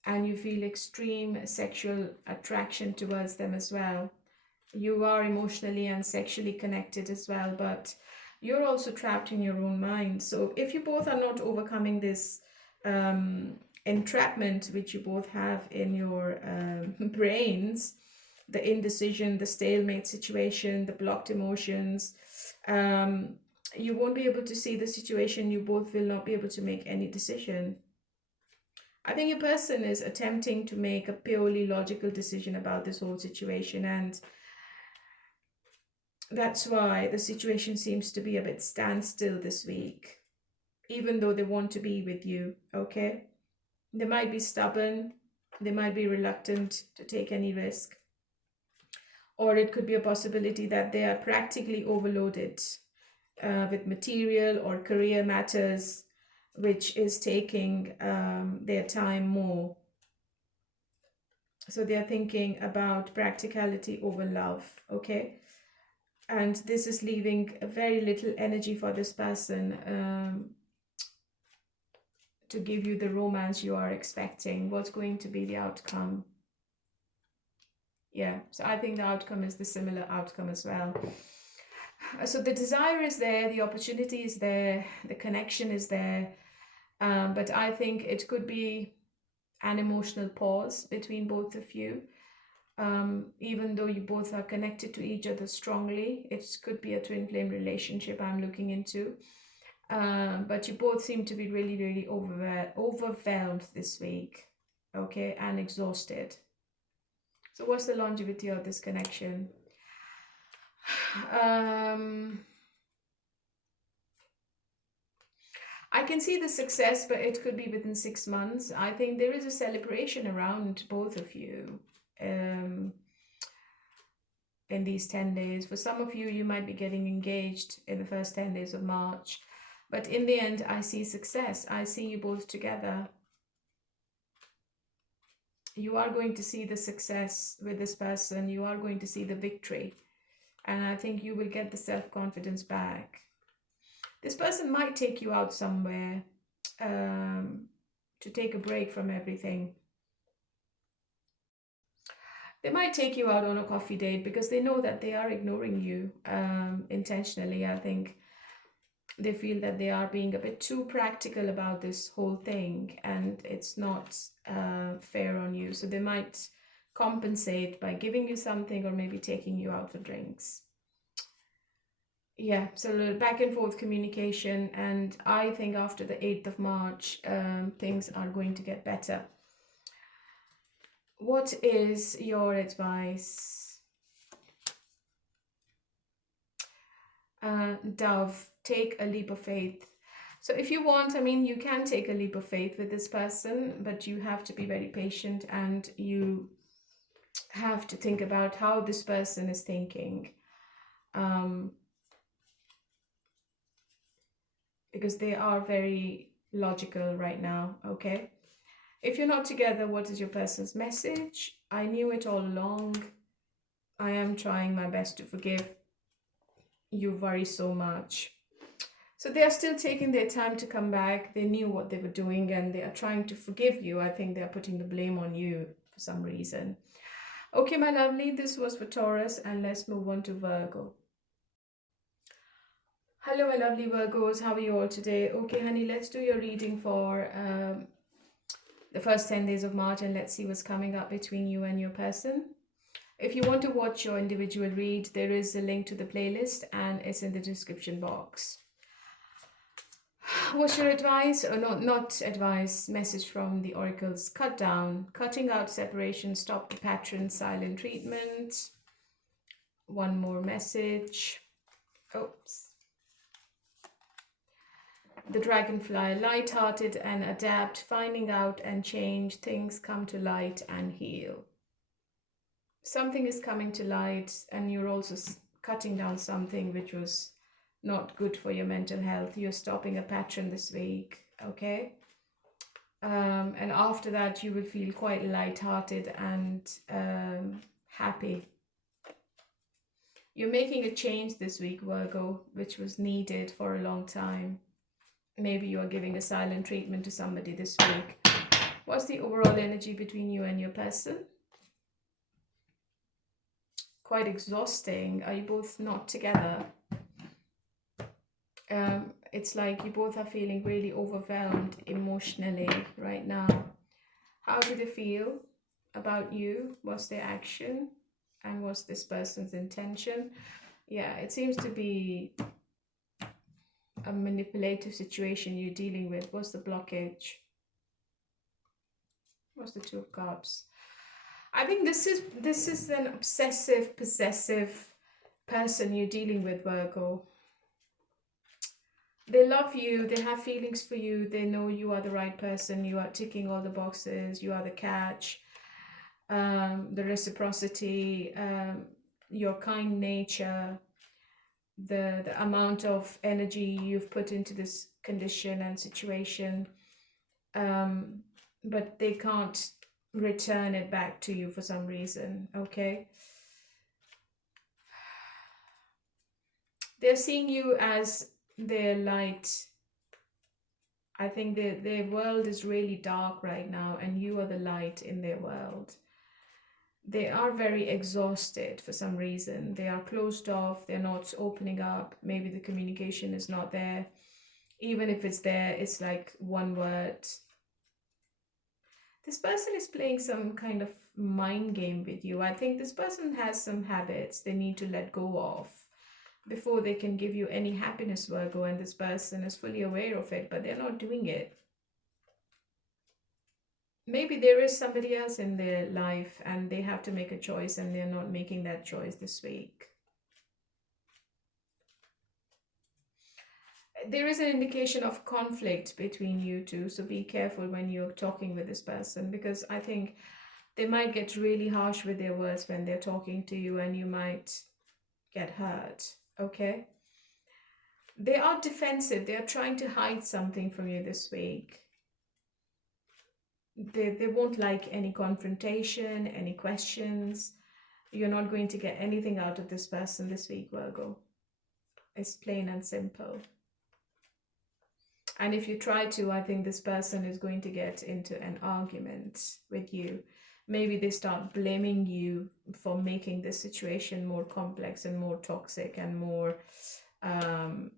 And you feel extreme sexual attraction towards them as well. You are emotionally and sexually connected as well, but you're also trapped in your own mind. So if you both are not overcoming this entrapment which you both have in your brains, the indecision, the stalemate situation, the blocked emotions, you won't be able to see the situation. You both will not be able to make any decision. I think your person is attempting to make a purely logical decision about this whole situation, and that's why the situation seems to be a bit standstill this week, even though they want to be with you, okay? They might be stubborn, they might be reluctant to take any risk, or it could be a possibility that they are practically overloaded with material or career matters, which is taking their time more. So they are thinking about practicality over love, okay? And this is leaving very little energy for this person to give you the romance you are expecting. What's going to be the outcome? Yeah, so I think the outcome is the similar outcome as well. So the desire is there, the opportunity is there, the connection is there, but I think it could be an emotional pause between both of you. Even though you both are connected to each other strongly, it could be a twin flame relationship I'm looking into. But you both seem to be really, really overwhelmed this week, okay, and exhausted. So what's the longevity of this connection? I can see the success, but it could be within 6 months. I think there is a celebration around both of you in these 10 days. For some of you, you might be getting engaged in the first 10 days of March. But in the end, I see success. I see you both together. You are going to see the success with this person. You are going to see the victory. And I think you will get the self-confidence back. This person might take you out somewhere to take a break from everything. They might take you out on a coffee date because they know that they are ignoring you intentionally. I think they feel that they are being a bit too practical about this whole thing, and it's not fair on you. So they might compensate by giving you something or maybe taking you out for drinks. Yeah, so a little back and forth communication, and I think after the 8th of March, things are going to get better. What is your advice? Dove, take a leap of faith. So if you want, I mean, you can take a leap of faith with this person, but you have to be very patient, and you have to think about how this person is thinking. Because they are very logical right now, okay? If you're not together, what is your person's message? I knew it all along. I am trying my best to forgive. You worry so much. So they are still taking their time to come back. They knew what they were doing and they are trying to forgive you. I think they are putting the blame on you for some reason. Okay, my lovely, this was for Taurus, and let's move on to Virgo. Hello, my lovely Virgos. How are you all today? Okay, honey, let's do your reading for the first 10 days of March, and let's see what's coming up between you and your person. If you want to watch your individual read, there is a link to the playlist and it's in the description box. What's your advice? Or no, not advice, message from the oracles. Cut down, cutting out separation, stop the pattern, silent treatment. One more message. Oops. The dragonfly, light-hearted and adapt, finding out and change, things come to light and heal. Something is coming to light, and you're also cutting down something which was not good for your mental health. You're stopping a pattern this week, okay? And after that, you will feel quite lighthearted and happy. You're making a change this week, Virgo, which was needed for a long time. Maybe you are giving a silent treatment to somebody this week. What's the overall energy between you and your person? Quite exhausting. Are you both not together? It's like you both are feeling really overwhelmed emotionally right now. How do they feel about you? What's their action? And what's this person's intention? Yeah, it seems to be a manipulative situation you're dealing with. What's the blockage? What's the Two of Cups? I think this is an obsessive, possessive person you're dealing with, Virgo. They love you, they have feelings for you, they know you are the right person, you are ticking all the boxes, you are the catch, the reciprocity, your kind nature, the amount of energy you've put into this condition and situation, but they can't return it back to you for some reason, okay? They're seeing you as their light. I think their world is really dark right now, and you are the light in their world. They are very exhausted for some reason. They are closed off. They're not opening up. Maybe the communication is not there. Even if it's there, it's like one word. This person is playing some kind of mind game with you. I think this person has some habits they need to let go of before they can give you any happiness, Virgo, and this person is fully aware of it, but they're not doing it. Maybe there is somebody else in their life and they have to make a choice and they're not making that choice this week. There is an indication of conflict between you two, so be careful when you're talking with this person, because I think they might get really harsh with their words when they're talking to you and you might get hurt, okay? They are defensive. They are trying to hide something from you this week. They won't like any confrontation, any questions. You're not going to get anything out of this person this week, Virgo. It's plain and simple. And if you try to, I think this person is going to get into an argument with you. Maybe they start blaming you for making this situation more complex and more toxic and more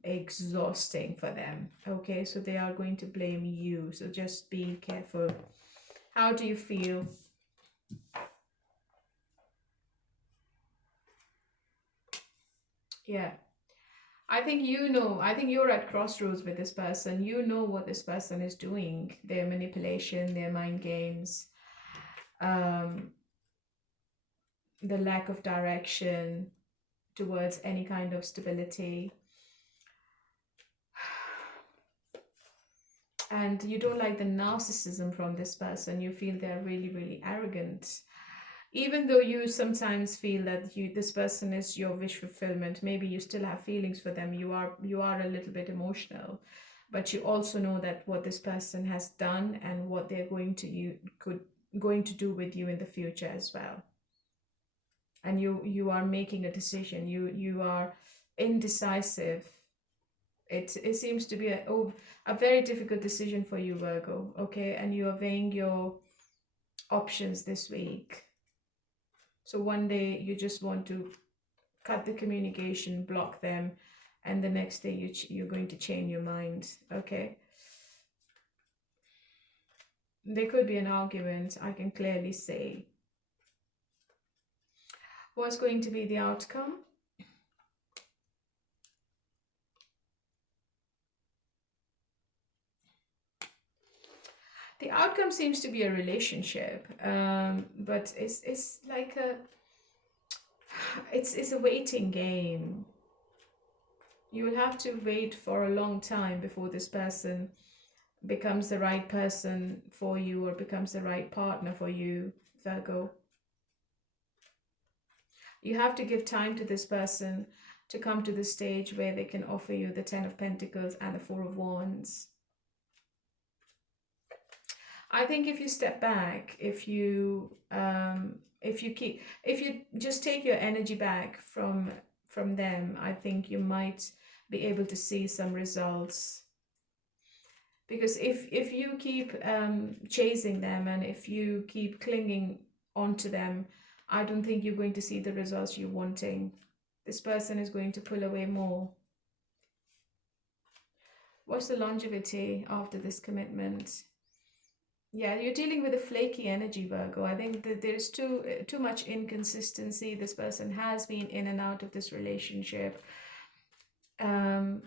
exhausting for them. Okay, so they are going to blame you. So just be careful. How do you feel? Yeah. I think you know, I think you're at crossroads with this person. You know what this person is doing. Their manipulation, their mind games, the lack of direction towards any kind of stability. And you don't like the narcissism from this person. You feel they're really, really arrogant. Even though you sometimes feel that this person is your wish fulfillment, maybe you still have feelings for them. You are a little bit emotional, but you also know that what this person has done and what they're going to do with you in the future as well. And you are making a decision. You are indecisive. It seems to be a very difficult decision for you, Virgo, okay? And you are weighing your options this week. So one day you just want to cut the communication, block them, and the next day you're going to change your mind, okay? There could be an argument, I can clearly say. What's going to be the outcome? The outcome seems to be a relationship, but it's like it's a waiting game. You will have to wait for a long time before this person becomes the right person for you or becomes the right partner for you, Virgo. You have to give time to this person. to come to the stage where they can offer you the Ten of Pentacles and the Four of Wands. I think if you step back, if you just take your energy back from them, I think you might be able to see some results. Because if you keep chasing them, and if you keep clinging onto them, I don't think you're going to see the results you're wanting. This person is going to pull away more. What's the longevity after this commitment? Yeah, you're dealing with a flaky energy, Virgo. I think that there's too much inconsistency. This person has been in and out of this relationship. And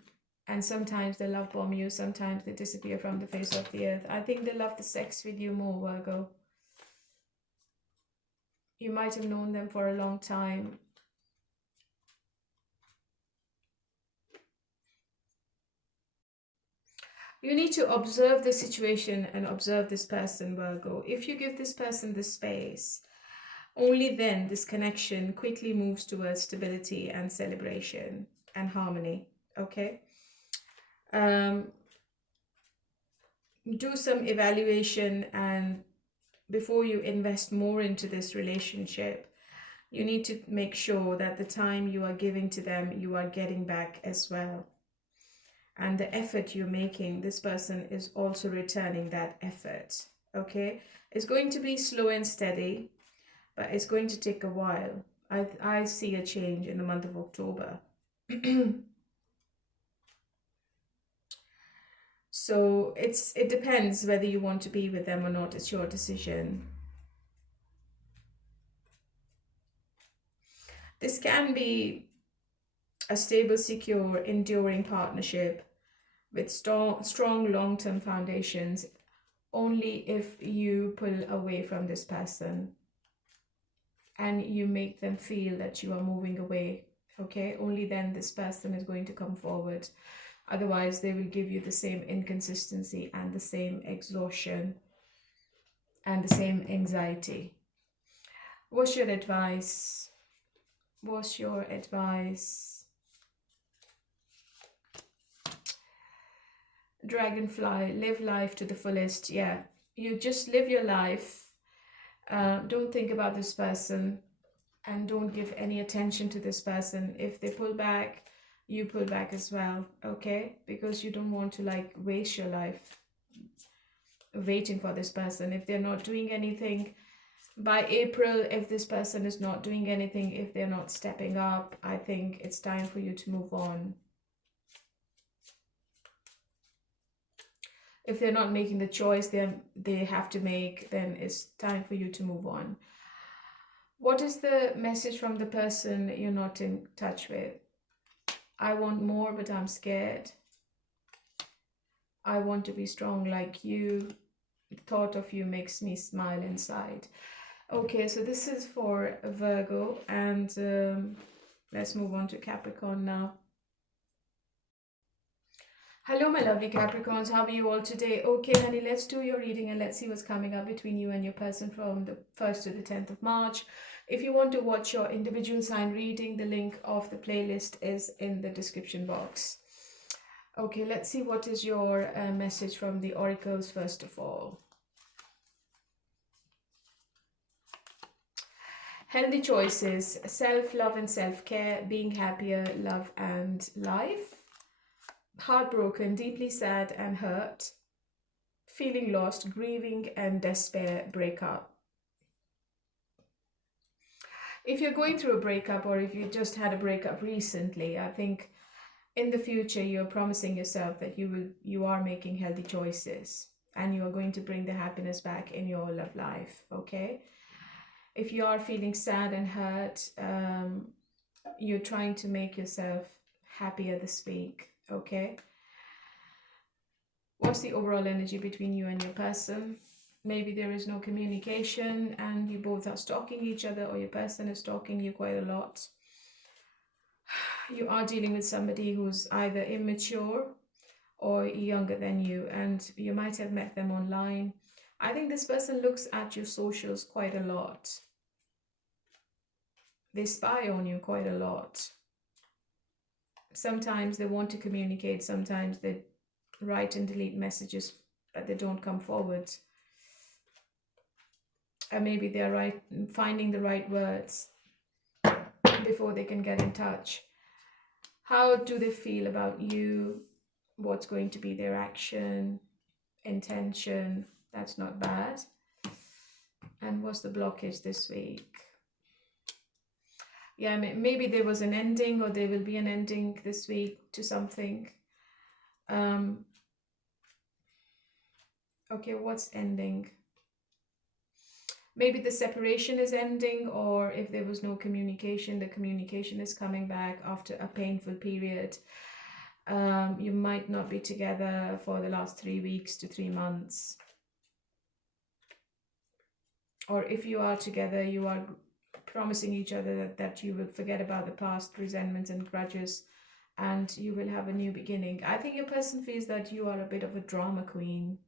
sometimes they love bomb you, sometimes they disappear from the face of the earth. I think they love the sex with you more, Virgo. You might have known them for a long time. You need to observe the situation and observe this person, Virgo. If you give this person the space, only then this connection quickly moves towards stability and celebration and harmony, okay? Do some evaluation, and before you invest more into this relationship, you need to make sure that the time you are giving to them, you are getting back as well. And the effort you're making, this person is also returning that effort, okay? It's going to be slow and steady, but it's going to take a while. I see a change in the month of October. So it depends whether you want to be with them or not. It's your decision. This can be a stable, secure, enduring partnership with strong long-term foundations, only if you pull away from this person and you make them feel that you are moving away, okay? Only then this person is going to come forward. Otherwise, they will give you the same inconsistency and the same exhaustion and the same anxiety. What's your advice? What's your advice? Dragonfly, live life to the fullest. Yeah, you just live your life. Don't think about this person and don't give any attention to this person. If they pull back, you pull back as well, okay? Because you don't want to like waste your life waiting for this person. If they're not doing anything by April, if this person is not doing anything, if they're not stepping up, I think it's time for you to move on. If they're not making the choice they have to make, then it's time for you to move on. What is the message from the person you're not in touch with? I want more, but I'm scared. I want to be strong like you. The thought of you makes me smile inside. Okay, so this is for Virgo, and let's move on to Capricorn now. Hello, my lovely Capricorns. How are you all today? Okay, honey, let's do your reading and let's see what's coming up between you and your person from the 1st to the 10th of March. If you want to watch your individual sign reading, the link of the playlist is in the description box. Okay, let's see what is your message from the oracles first of all. Healthy choices, self-love and self-care, being happier, love and life. Heartbroken, deeply sad and hurt, feeling lost, grieving and despair, breakup. If you're going through a breakup or if you just had a breakup recently, I think in the future you're promising yourself that you are making healthy choices and you are going to bring the happiness back in your love life, okay? If you are feeling sad and hurt, you're trying to make yourself happier this week, okay? What's the overall energy between you and your person? Maybe there is no communication and you both are stalking each other, or your person is stalking you quite a lot. You are dealing with somebody who's either immature or younger than you, and you might have met them online. I think this person looks at your socials quite a lot. They spy on you quite a lot. sometimes they want to communicate, sometimes they write and delete messages, but they don't come forward. And maybe they're finding the right words before they can get in touch. How do they feel about you? What's going to be their action, intention? That's not bad. And what's the blockage this week? Yeah, maybe there was an ending, or there will be an ending this week to something. Okay, what's ending? Maybe the separation is ending, or if there was no communication, the communication is coming back after a painful period. You might not be together for the last 3 weeks to 3 months. Or if you are together, you are promising each other that you will forget about the past resentments and grudges, and you will have a new beginning. I think your person feels that you are a bit of a drama queen,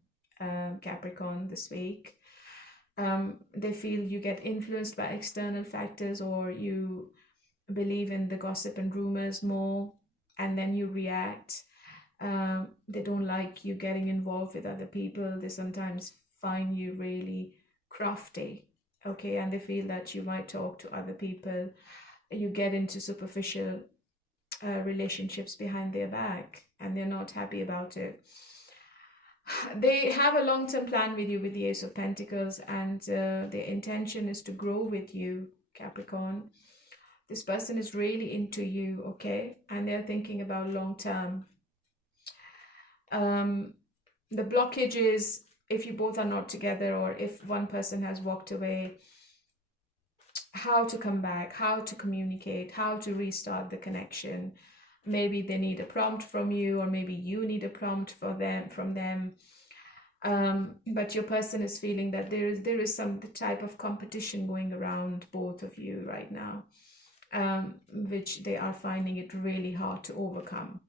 Capricorn, this week. They feel you get influenced by external factors, or you believe in the gossip and rumors more, and then you react. They don't like you getting involved with other people. They sometimes find you really crafty, okay, and they feel that you might talk to other people. You get into superficial relationships behind their back, and they're not happy about it. They have a long-term plan with you with the Ace of Pentacles, and their intention is to grow with you, Capricorn. This person is really into you, okay, and they're thinking about long-term. The blockage is if you both are not together, or if one person has walked away, how to come back, how to communicate, how to restart the connection. Maybe they need a prompt from you, or maybe you need a prompt from them. But your person is feeling that there is some type of competition going around both of you right now, which they are finding it really hard to overcome.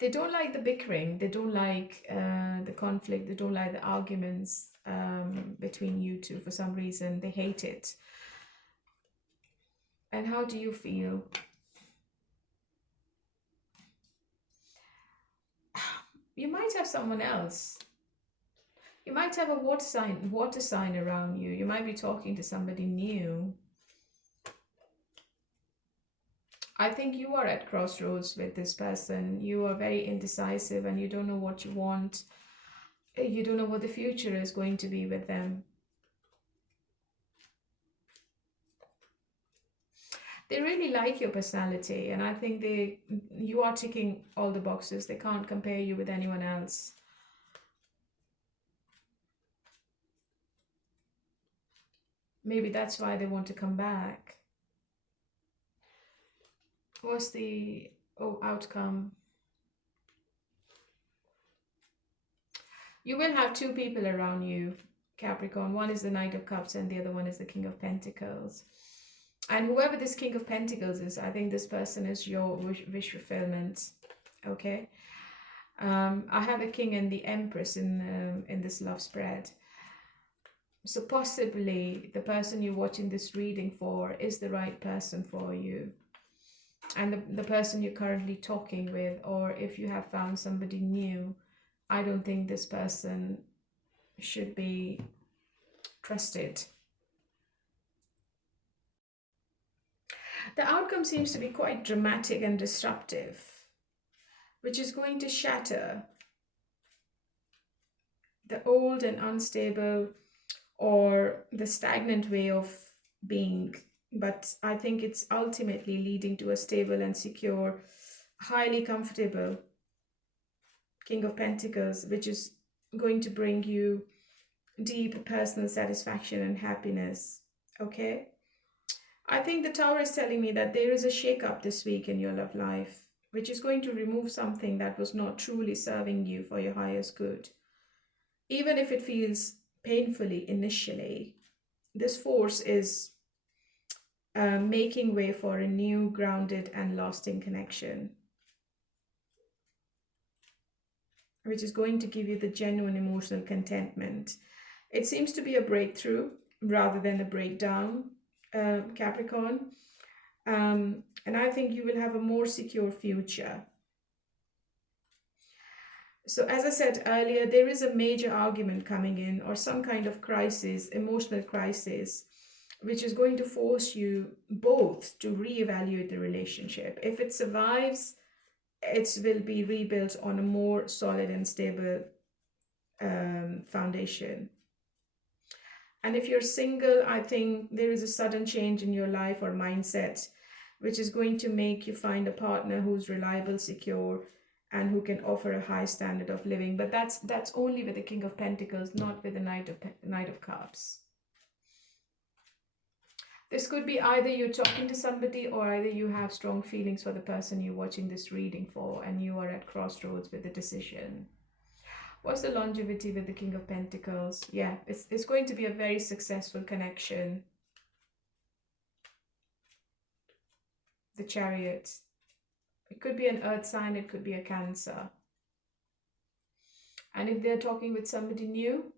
They don't like the bickering, they don't like the conflict, they don't like the arguments between you two for some reason. They hate it. And how do you feel? You might have someone else. You might have a water sign around you. You might be talking to somebody new. I think you are at crossroads with this person. You are very indecisive, and you don't know what you want. You don't know what the future is going to be with them. They really like your personality, and I think you are ticking all the boxes. They can't compare you with anyone else. Maybe that's why they want to come back. What's the outcome? You will have two people around you, Capricorn. One is the Knight of Cups, and the other one is the King of Pentacles. And whoever this King of Pentacles is, I think this person is your wish fulfillment, okay? I have a King and the Empress in this love spread. So possibly the person you're watching this reading for is the right person for you. And the person you're currently talking with, or if you have found somebody new, I don't think this person should be trusted. The outcome seems to be quite dramatic and disruptive, which is going to shatter the old and unstable or the stagnant way of being. But I think it's ultimately leading to a stable and secure, highly comfortable King of Pentacles, which is going to bring you deep personal satisfaction and happiness, okay? I think the Tower is telling me that there is a shake-up this week in your love life, which is going to remove something that was not truly serving you for your highest good. Even if it feels painfully initially, this force is making way for a new, grounded and lasting connection, which is going to give you the genuine emotional contentment. It seems to be a breakthrough rather than a breakdown, Capricorn. And I think you will have a more secure future. So, as I said earlier, there is a major argument coming in, or some kind of crisis, emotional crisis, which is going to force you both to reevaluate the relationship. If it survives, it will be rebuilt on a more solid and stable foundation. And if you're single, I think there is a sudden change in your life or mindset, which is going to make you find a partner who's reliable, secure, and who can offer a high standard of living. But that's only with the King of Pentacles, not with the Knight of Cups. This could be either you're talking to somebody, or either you have strong feelings for the person you're watching this reading for, and you are at crossroads with the decision. What's the longevity with the King of Pentacles? Yeah, it's going to be a very successful connection. The Chariot. It could be an earth sign, it could be a Cancer. And if they're talking with somebody new,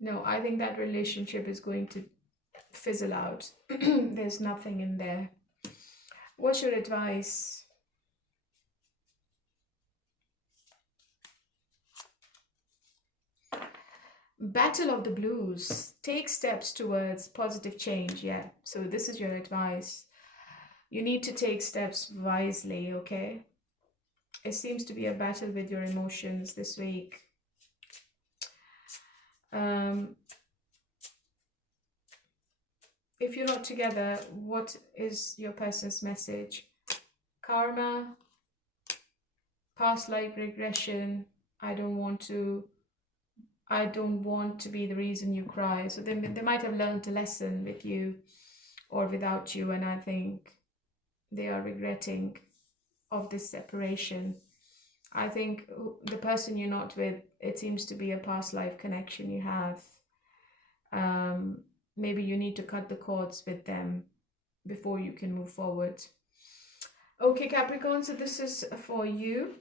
no, I think that relationship is going to fizzle out. There's nothing in there. What's your advice? Battle of the Blues. Take steps towards positive change. Yeah, so this is your advice. You need to take steps wisely, okay? It seems to be a battle with your emotions this week. If you're not together, what is your person's message? Karma, past life regression. I don't want to be the reason you cry. So they might have learned a lesson with you or without you, and I think they are regretting of this separation. I think the person you're not with, it seems to be a past life connection you have. Maybe you need to cut the cords with them before you can move forward. Okay, Capricorn, so this is for you.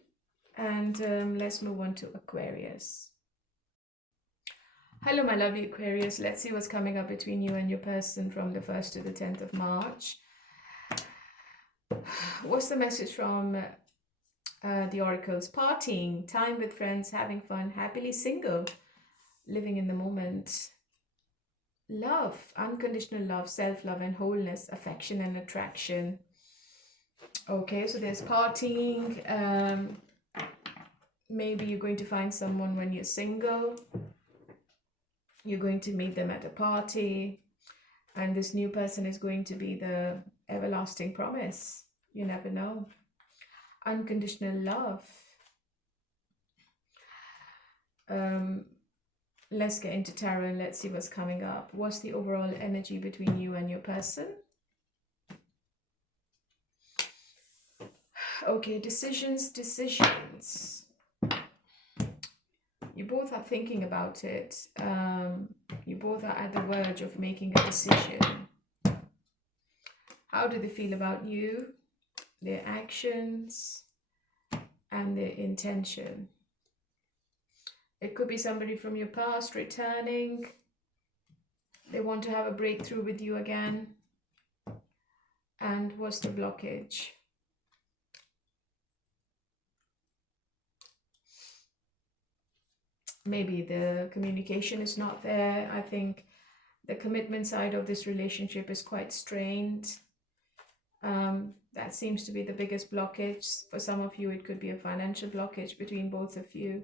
And let's move on to Aquarius. Hello, my lovely Aquarius. Let's see what's coming up between you and your person from the 1st to the 10th of March. What's the message from the oracles? Partying, time with friends, having fun, happily single, living in the moment. Love, unconditional love, self-love and wholeness, affection and attraction. Okay, so there's partying. Maybe you're going to find someone when you're single. You're going to meet them at a party. And this new person is going to be the everlasting promise. You never know. Unconditional love. Let's get into tarot and let's see what's coming up. What's the overall energy between you and your person? Okay, decisions. You both are thinking about it. You both are at the verge of making a decision. How do they feel about you, their actions, and their intention? It could be somebody from your past returning. They want to have a breakthrough with you again. And what's the blockage? Maybe the communication is not there. I think the commitment side of this relationship is quite strained. That seems to be the biggest blockage. For some of you, it could be a financial blockage between both of you.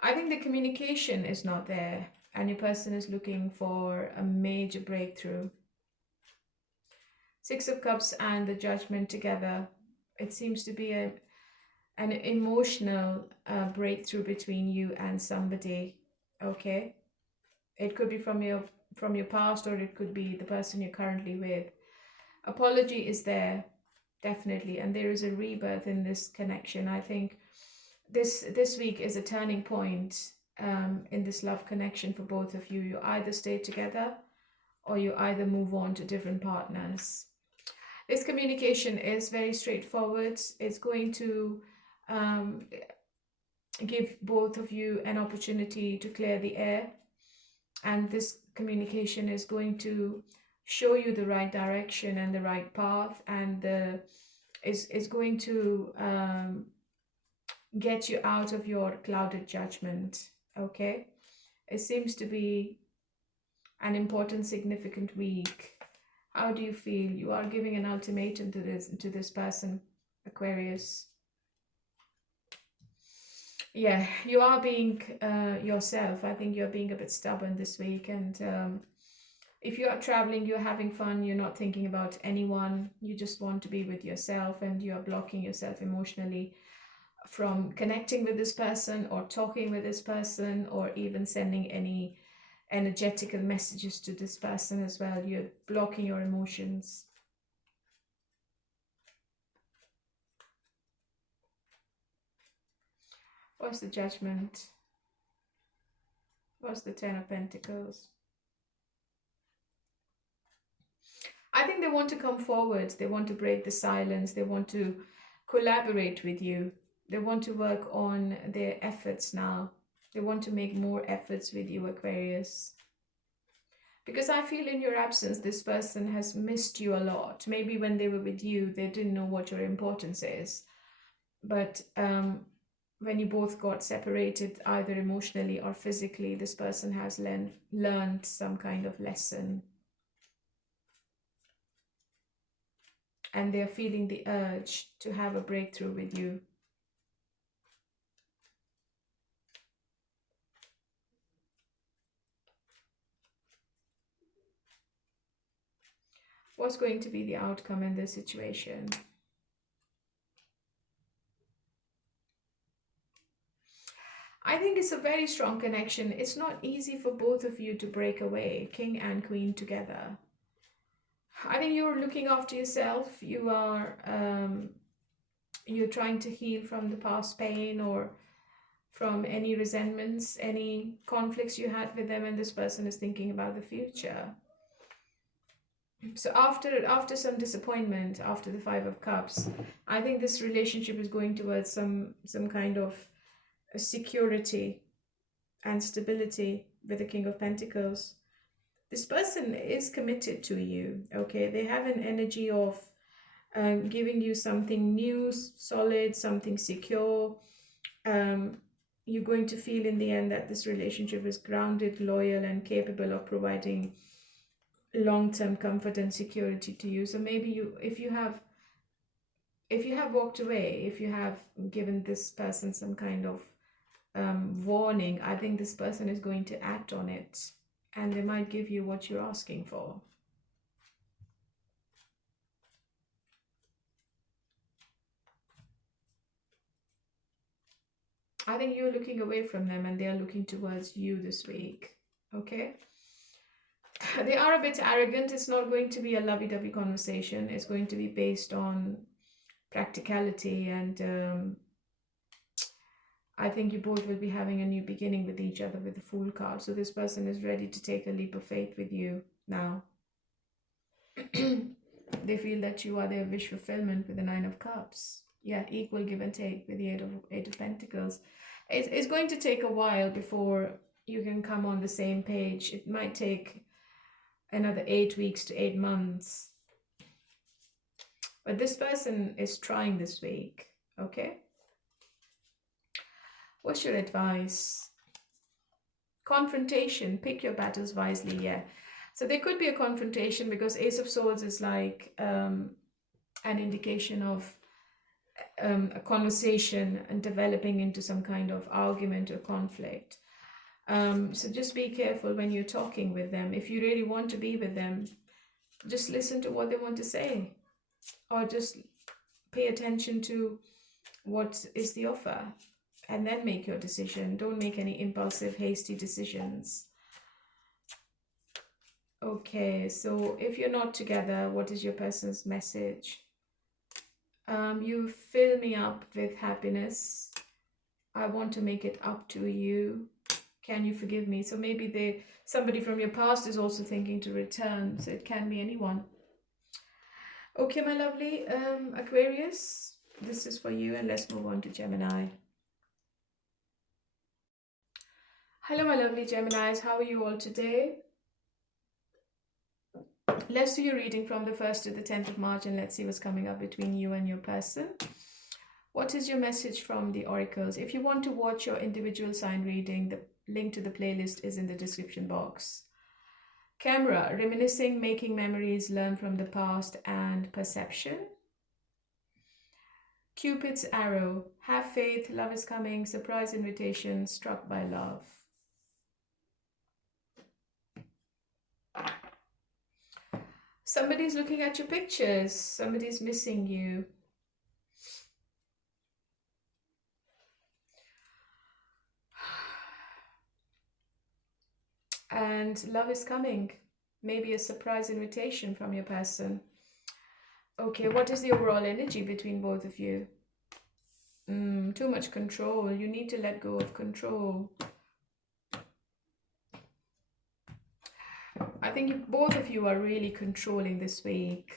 I think the communication is not there, and your person is looking for a major breakthrough. 6 of Cups and the Judgment together. It seems to be an emotional breakthrough between you and somebody. Okay, it could be from your past, or it could be the person you're currently with. Apology is there, definitely, and there is a rebirth in this connection. I think this week is a turning point in this love connection for both of you. You either stay together or you either move on to different partners. This communication is very straightforward. It's going to give both of you an opportunity to clear the air. and this communication is going to show you the right direction and the right path, and is going to get you out of your clouded judgment. Okay, it seems to be an important, significant week. How do you feel? You are giving an ultimatum to this person, Aquarius. Yeah, you are being yourself. I think you're being a bit stubborn this week, and if you are traveling, you're having fun, you're not thinking about anyone, you just want to be with yourself, and you're blocking yourself emotionally from connecting with this person or talking with this person or even sending any energetical messages to this person as well. You're blocking your emotions. What's the Judgment? What's the Ten of Pentacles? I think they want to come forward. They want to break the silence. They want to collaborate with you. They want to work on their efforts now. They want to make more efforts with you, Aquarius. Because I feel in your absence, this person has missed you a lot. Maybe when they were with you, they didn't know what your importance is. But when you both got separated, either emotionally or physically, this person has learned some kind of lesson. And they're feeling the urge to have a breakthrough with you. What's going to be the outcome in this situation? I think it's a very strong connection. It's not easy for both of you to break away, King and Queen together. I think you're looking after yourself. You are you're trying to heal from the past pain or from any resentments, any conflicts you had with them, and this person is thinking about the future. So after some disappointment, after the Five of Cups, I think this relationship is going towards some kind of security and stability with the King of Pentacles. This person is committed to you, okay? They have an energy of giving you something new, solid, something secure. You're going to feel in the end that this relationship is grounded, loyal, and capable of providing long-term comfort and security to you. So maybe if you have walked away, if you have given this person some kind of warning, I think this person is going to act on it, and they might give you what you're asking for. I think you're looking away from them and they are looking towards you this week, okay? They are a bit arrogant. It's not going to be a lovey-dovey conversation. It's going to be based on practicality, and I think you both will be having a new beginning with each other with the Fool card. So this person is ready to take a leap of faith with you now. They feel that you are their wish fulfillment with the Nine of Cups. Yeah, equal give and take with the Eight of Pentacles. It's going to take a while before you can come on the same page. It might take another 8 weeks to 8 months. But this person is trying this week, okay? What's your advice? Confrontation. Pick your battles wisely, yeah. So there could be a confrontation because Ace of Swords is like an indication of a conversation and developing into some kind of argument or conflict. So just be careful when you're talking with them. If you really want to be with them, just listen to what they want to say, or just pay attention to what is the offer and then make your decision. Don't make any impulsive, hasty decisions. Okay, so if you're not together, what is your person's message? You fill me up with happiness. I want to make it up to you. Can you forgive me? So maybe somebody from your past is also thinking to return. So it can be anyone. Okay, my lovely Aquarius, this is for you, and let's move on to Gemini. Hello, my lovely Geminis. How are you all today? Let's do your reading from the 1st to the 10th of March and let's see what's coming up between you and your person. What is your message from the oracles? If you want to watch your individual sign reading, the link to the playlist is in the description box. Camera, reminiscing, making memories, learn from the past, and perception. Cupid's arrow, have faith, love is coming, surprise invitation, struck by love. Somebody's looking at your pictures, somebody's missing you. And love is coming, maybe a surprise invitation from your person. Okay, what is the overall energy between both of you? Too much control. You need to let go of control. I think both of you are really controlling this week.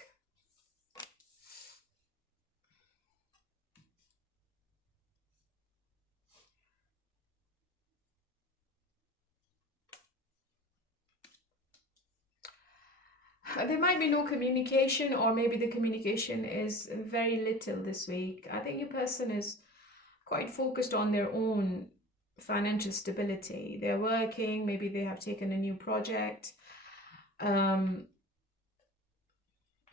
There might be no communication, or maybe the communication is very little this week. I think your person is quite focused on their own financial stability. They're working, maybe they have taken a new project.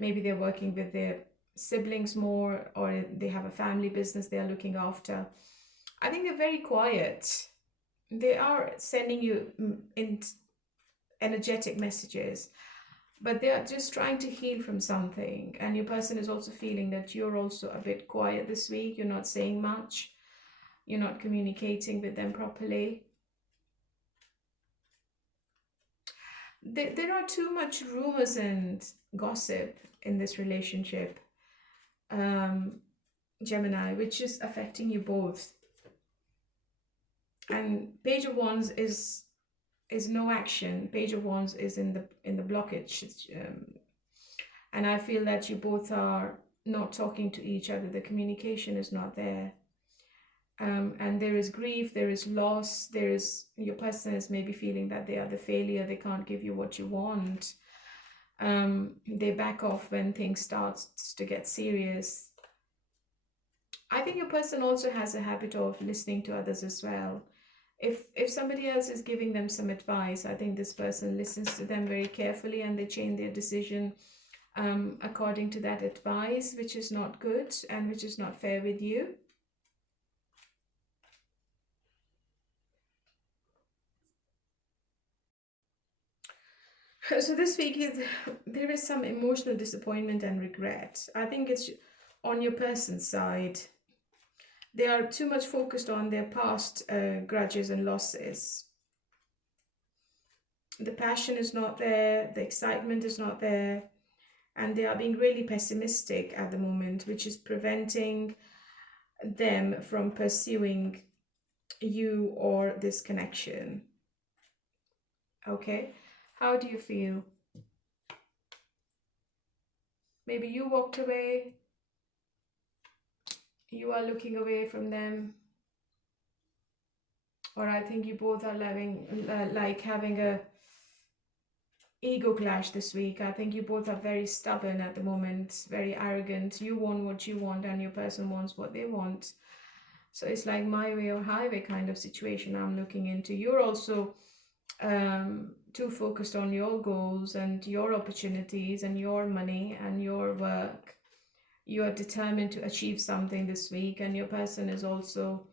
Maybe they're working with their siblings more, or they have a family business they are looking after. I think they're very quiet. They are sending you energetic messages, but they are just trying to heal from something. And your person is also feeling that you're also a bit quiet this week. You're not saying much. You're not communicating with them properly. There are too much rumors and gossip in this relationship, Gemini, which is affecting you both. And Page of Wands is no action. Page of Wands is in the blockage, and I feel that you both are not talking to each other. The communication is not there, and there is grief, there is loss, there is, your person is maybe feeling that they are the failure, they can't give you what you want. They back off when things start to get serious. I think your person also has a habit of listening to others as well. If somebody else is giving them some advice, I think this person listens to them very carefully and they change their decision according to that advice, which is not good and which is not fair with you. So this week there is some emotional disappointment and regret. I think it's on your person's side. They are too much focused on their past grudges and losses. The passion is not there, the excitement is not there, and they are being really pessimistic at the moment, which is preventing them from pursuing you or this connection. Okay, how do you feel? Maybe you walked away, you are looking away from them, or I think you both are having a ego clash this week. I think you both are very stubborn at the moment, very arrogant. You want what you want and your person wants what they want. So it's like my way or highway kind of situation I'm looking into. You're also too focused on your goals and your opportunities and your money and your work. You are determined to achieve something this week, and your person is also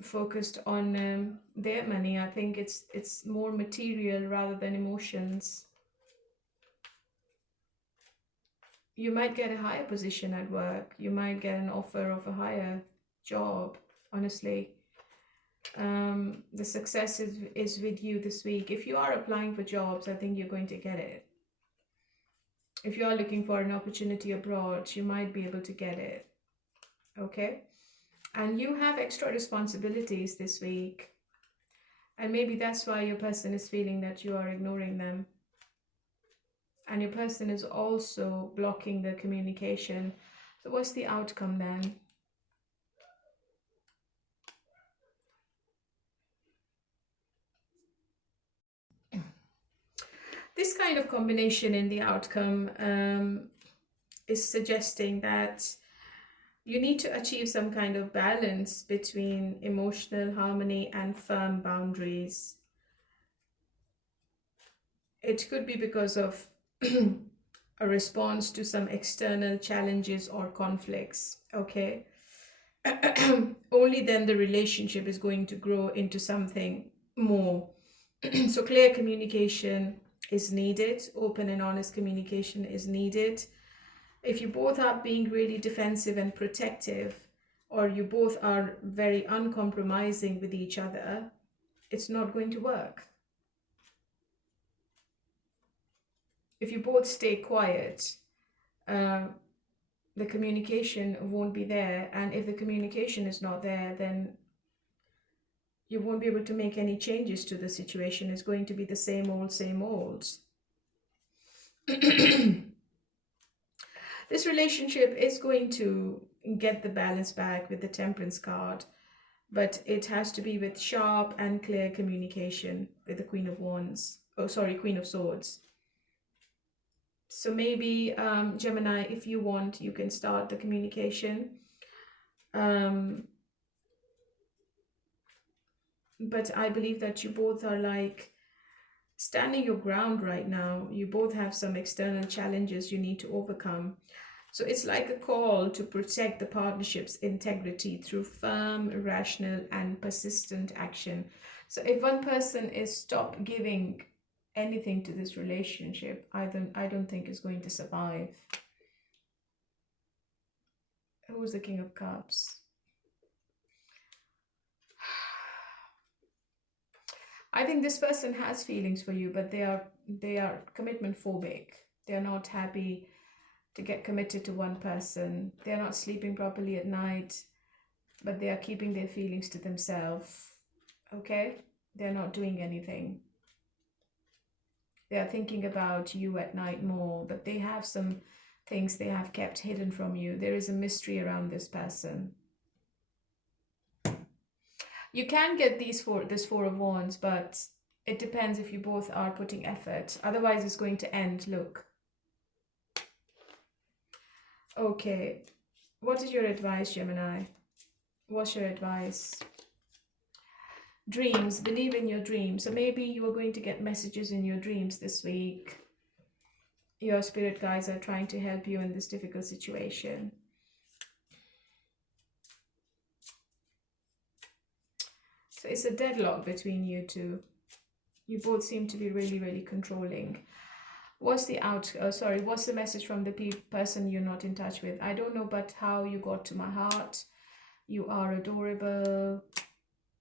focused on their money. I think it's more material rather than emotions. You might get a higher position at work. You might get an offer of a higher job, honestly. The success is with you this week. If you are applying for jobs, I think you're going to get it. If you are looking for an opportunity abroad, you might be able to get it. Okay? And you have extra responsibilities this week. And maybe that's why your person is feeling that you are ignoring them. And your person is also blocking the communication. So what's the outcome then? This kind of combination in the outcome is suggesting that you need to achieve some kind of balance between emotional harmony and firm boundaries. It could be because of a response to some external challenges or conflicts, okay? Only then the relationship is going to grow into something more. So clear communication is needed, open and honest communication is needed. If you both are being really defensive and protective, or you both are very uncompromising with each other, it's not going to work. If you both stay quiet, the communication won't be there. And if the communication is not there, then you won't be able to make any changes to the situation. It's going to be the same old, same old. This relationship is going to get the balance back with the Temperance card, but it has to be with sharp and clear communication with the Queen of Wands. Oh, sorry, Queen of Swords. So maybe, Gemini, if you want, you can start the communication. But I believe that you both are like standing your ground right now. You both have some external challenges you need to overcome. So it's like a call to protect the partnership's integrity through firm, rational, and persistent action. So if one person is stop giving anything to this relationship, I don't think it's going to survive. Who's the King of Cups? I think this person has feelings for you, but they are commitment phobic. They are not happy to get committed to one person. They are not sleeping properly at night, but they are keeping their feelings to themselves. Okay? They are not doing anything. They are thinking about you at night more, but they have some things they have kept hidden from you. There is a mystery around this person. You can get this Four of Wands, but it depends if you both are putting effort. Otherwise, it's going to end. Look. Okay. What is your advice, Gemini? What's your advice? Dreams. Believe in your dreams. So maybe you are going to get messages in your dreams this week. Your spirit guides are trying to help you in this difficult situation. So it's a deadlock between you two. You both seem to be really, really controlling. What's the what's the message from the person you're not in touch with? I don't know, but how you got to my heart. You are adorable.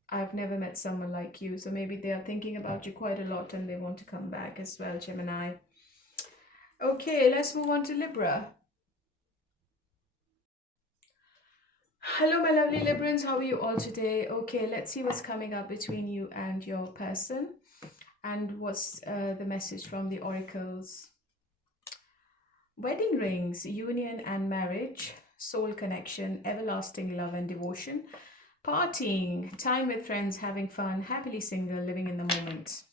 I've never met someone like you. So maybe they are thinking about you quite a lot and they want to come back as well, Gemini. Okay, let's move on to Libra. Hello, my lovely Librans. How are you all today? Okay, let's see what's coming up between you and your person. And what's the message from the oracles? Wedding rings, union and marriage, soul connection, everlasting love and devotion, partying, time with friends, having fun, happily single, living in the moment.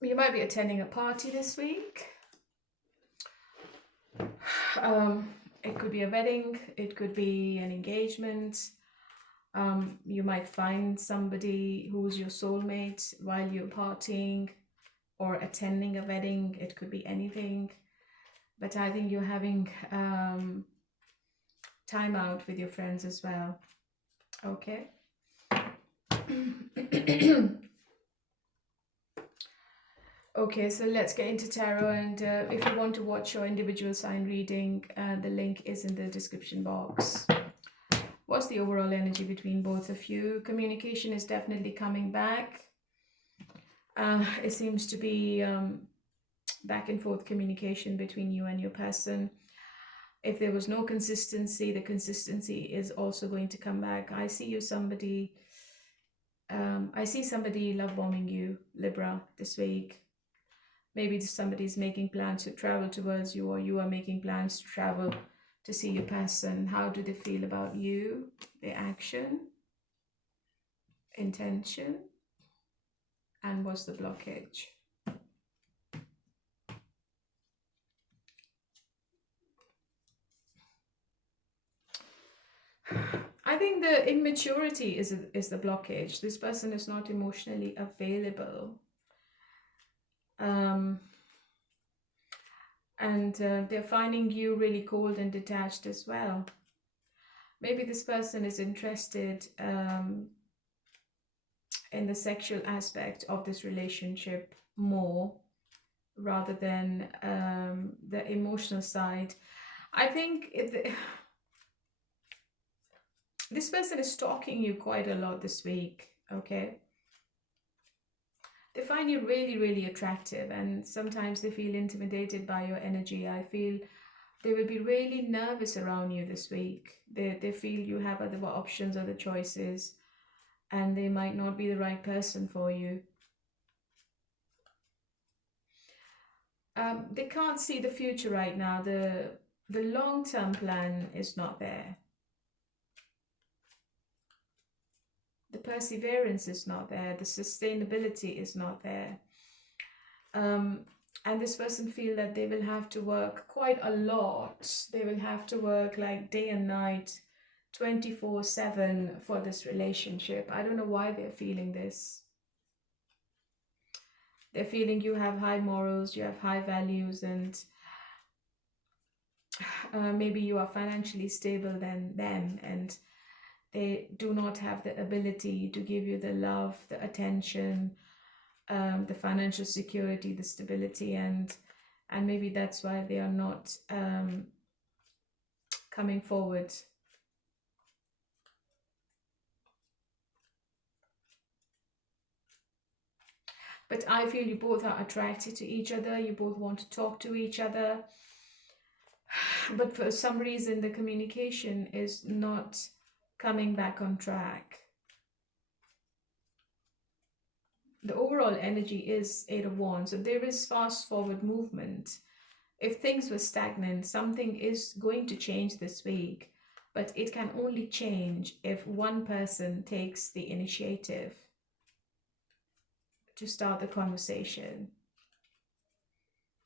You might be attending a party this week. It could be a wedding, it could be an engagement. You might find somebody who's your soulmate while you're partying or attending a wedding. It could be anything. But I think you're having time out with your friends as well. Okay. Okay, so let's get into tarot, and if you want to watch your individual sign reading, the link is in the description box. What's the overall energy between both of you? Communication is definitely coming back. It seems to be back and forth communication between you and your person. If there was no consistency, the consistency is also going to come back. I see somebody love bombing you, Libra, this week. Maybe somebody's making plans to travel towards you, or you are making plans to travel to see your person. How do they feel about you? Their action, intention, and what's the blockage? I think the immaturity is the blockage. This person is not emotionally available. Um, and they're finding you really cold and detached as well. Maybe this person is interested in the sexual aspect of this relationship more rather than the emotional side. I think this person is stalking you quite a lot this week, okay? They find you really, really attractive, and sometimes they feel intimidated by your energy. I feel they will be really nervous around you this week. They feel you have other options, other choices, and they might not be the right person for you. They can't see the future right now. The long-term plan is not there. The perseverance is not there. The sustainability is not there. And this person feel that they will have to work quite a lot. They will have to work like day and night, 24/7 for this relationship. I don't know why they're feeling this. They're feeling you have high morals, you have high values, and maybe you are financially stable than them, and they do not have the ability to give you the love, the attention, the financial security, the stability, and maybe that's why they are not coming forward. But I feel you both are attracted to each other. You both want to talk to each other. But for some reason, the communication is not coming back on track. The overall energy is 8 of Wands. So there is fast forward movement. If things were stagnant, something is going to change this week. But it can only change if one person takes the initiative to start the conversation.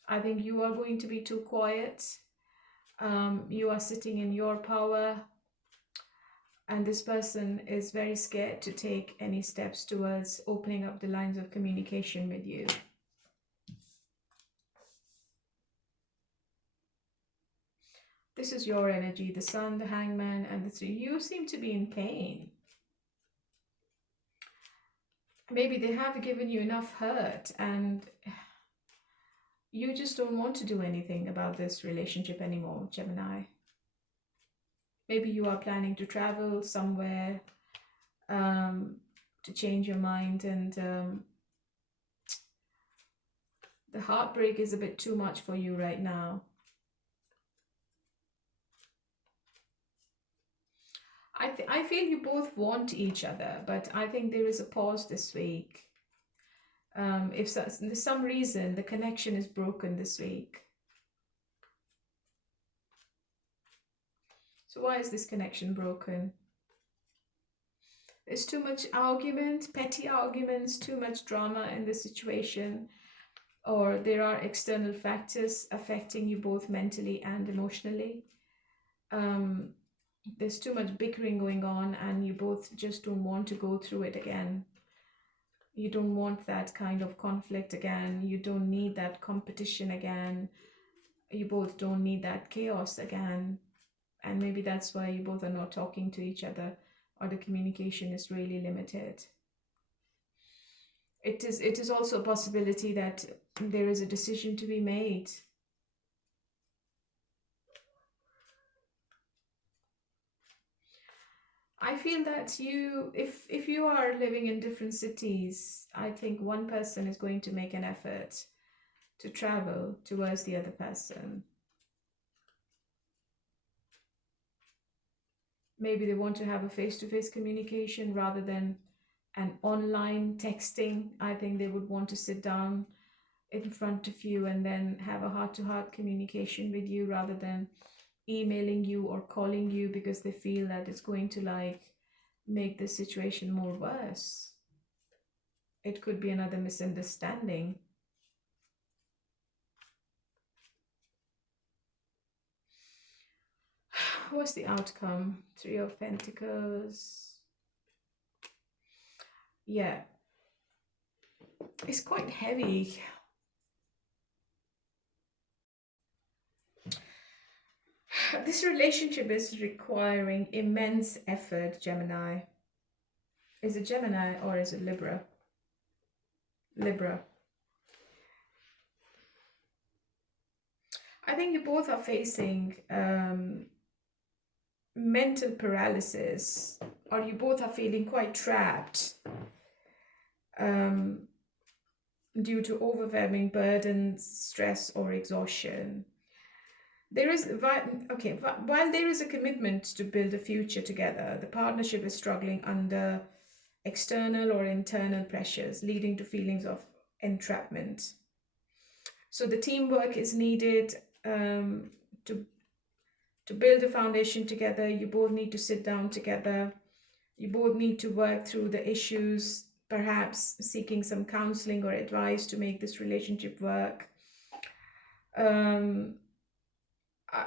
I think you are going to be too quiet. You are sitting in your power, and this person is very scared to take any steps towards opening up the lines of communication with you. This is your energy, the Sun, the Hangman, and the Three. You seem to be in pain. Maybe they have given you enough hurt, and you just don't want to do anything about this relationship anymore, Gemini. Maybe you are planning to travel somewhere to change your mind, and the heartbreak is a bit too much for you right now. I feel you both want each other, but I think there is a pause this week. If for some reason the connection is broken this week. So why is this connection broken? There's too much argument, petty arguments, too much drama in the situation, or there are external factors affecting you both mentally and emotionally. There's too much bickering going on, and you both just don't want to go through it again. You don't want that kind of conflict again. You don't need that competition again. You both don't need that chaos again. And maybe that's why you both are not talking to each other, or the communication is really limited. It is also a possibility that there is a decision to be made. I feel that if you are living in different cities, I think one person is going to make an effort to travel towards the other person. Maybe they want to have a face-to-face communication rather than an online texting. I think they would want to sit down in front of you and then have a heart-to-heart communication with you rather than emailing you or calling you, because they feel that it's going to like make the situation more worse. It could be another misunderstanding. What's the outcome? Three of Pentacles. Yeah, it's quite heavy. This relationship is requiring immense effort, Gemini. Is it Gemini or is it Libra? Libra. I think you both are facing mental paralysis, or you both are feeling quite trapped due to overwhelming burdens, stress, or exhaustion. There is, while there is a commitment to build a future together, the partnership is struggling under external or internal pressures, leading to feelings of entrapment. So the teamwork is needed to build a foundation together. You both need to sit down together. You both need to work through the issues, perhaps seeking some counseling or advice to make this relationship work.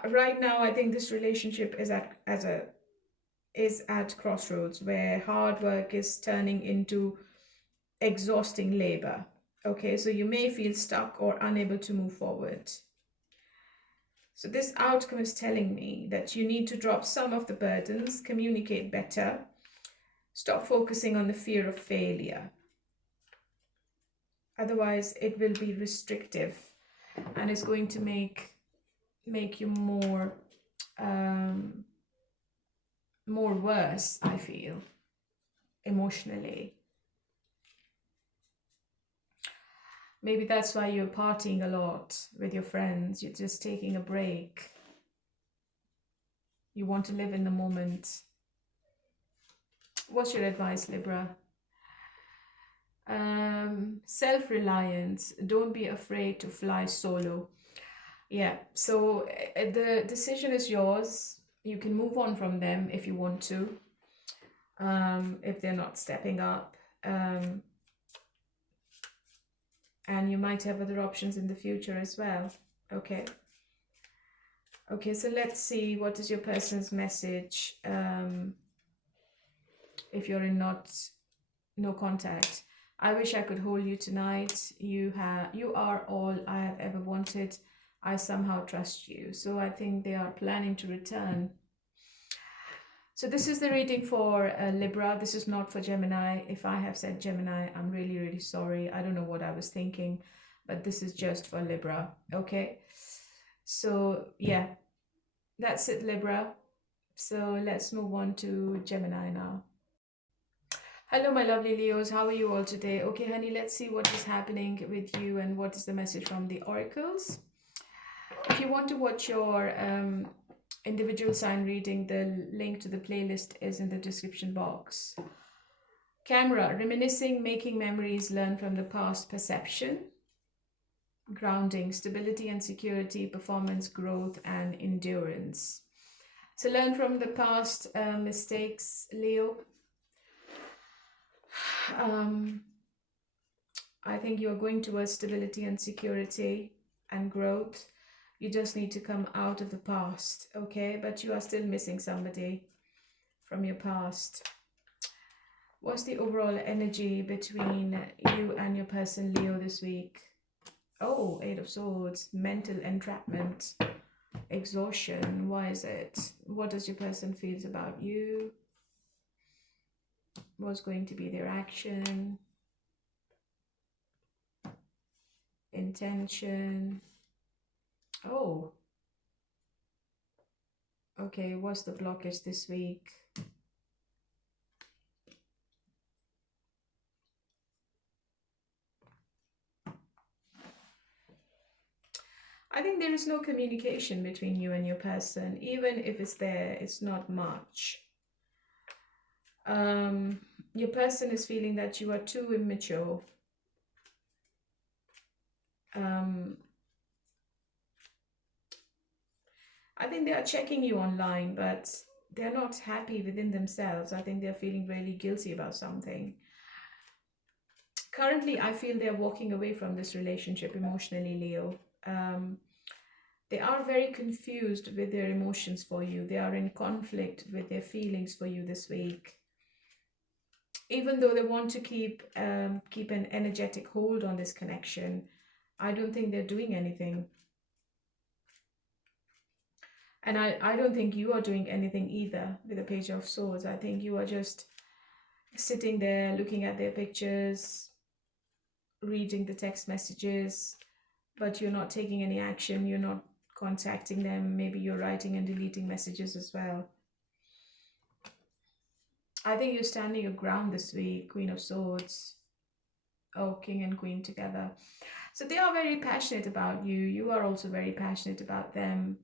Right now, I think this relationship is at crossroads where hard work is turning into exhausting labor. Okay, so you may feel stuck or unable to move forward. So this outcome is telling me that you need to drop some of the burdens, communicate better, stop focusing on the fear of failure. Otherwise, it will be restrictive and it's going to make you more worse, I feel, emotionally. Maybe that's why you're partying a lot with your friends. You're just taking a break. You want to live in the moment. What's your advice, Libra? Self-reliance. Don't be afraid to fly solo. Yeah, so the decision is yours. You can move on from them if you want to, if they're not stepping up. And you might have other options in the future as well. Okay. Okay, so let's see, what is your person's message if you're in no contact. I wish I could hold you tonight. You are all I have ever wanted. I somehow trust you. So I think they are planning to return. So this is the reading for Libra. This is not for Gemini. If I have said Gemini, I'm really, really sorry. I don't know what I was thinking, but this is just for Libra. Okay. So yeah, that's it, Libra. So let's move on to Gemini now. Hello, my lovely Leos. How are you all today? Okay, honey, let's see what is happening with you and what is the message from the oracles. If you want to watch your individual sign reading, the link to the playlist is in the description box. Camera, reminiscing, making memories, learn from the past, perception. Grounding, stability and security, performance, growth, and endurance. So learn from the past mistakes, Leo. I think you are going towards stability and security and growth. You just need to come out of the past, okay? But you are still missing somebody from your past. What's the overall energy between you and your person, Leo, this week? Oh, 8 of Swords, mental entrapment, exhaustion. Why is it? What does your person feel about you? What's going to be their action? Intention. Oh. Okay, what's the blockage this week? I think there is no communication between you and your person. Even if it's there, it's not much. Your person is feeling that you are too immature. I think they are checking you online, but they're not happy within themselves. I think they're feeling really guilty about something. Currently, I feel they're walking away from this relationship emotionally, Leo. They are very confused with their emotions for you. They are in conflict with their feelings for you this week. Even though they want to keep an energetic hold on this connection, I don't think they're doing anything. And I don't think you are doing anything either with the Page of Swords. I think you are just sitting there looking at their pictures, reading the text messages, but you're not taking any action. You're not contacting them. Maybe you're writing and deleting messages as well. I think you're standing your ground this week, Queen of Swords. Oh, King and Queen together. So they are very passionate about you. You are also very passionate about them.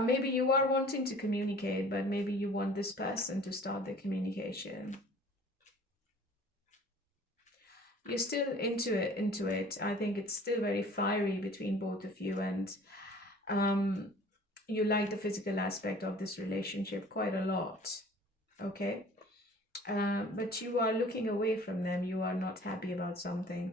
Maybe you are wanting to communicate, but maybe you want this person to start the communication. You're still into it. I think it's still very fiery between both of you, and you like the physical aspect of this relationship quite a lot. Okay, but you are looking away from them. You are not happy about something.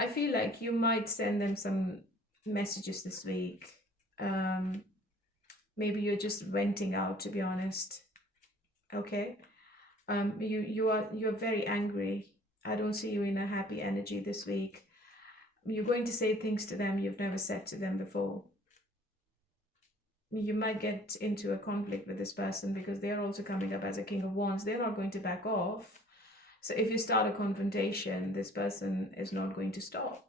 I feel like you might send them some messages this week. Maybe you're just venting out, to be honest. Okay, you're very angry. I don't see you in a happy energy this week. You're going to say things to them you've never said to them before. You might get into a conflict with this person because they are also coming up as a King of Wands. They're not going to back off. So if you start a confrontation, this person is not going to stop.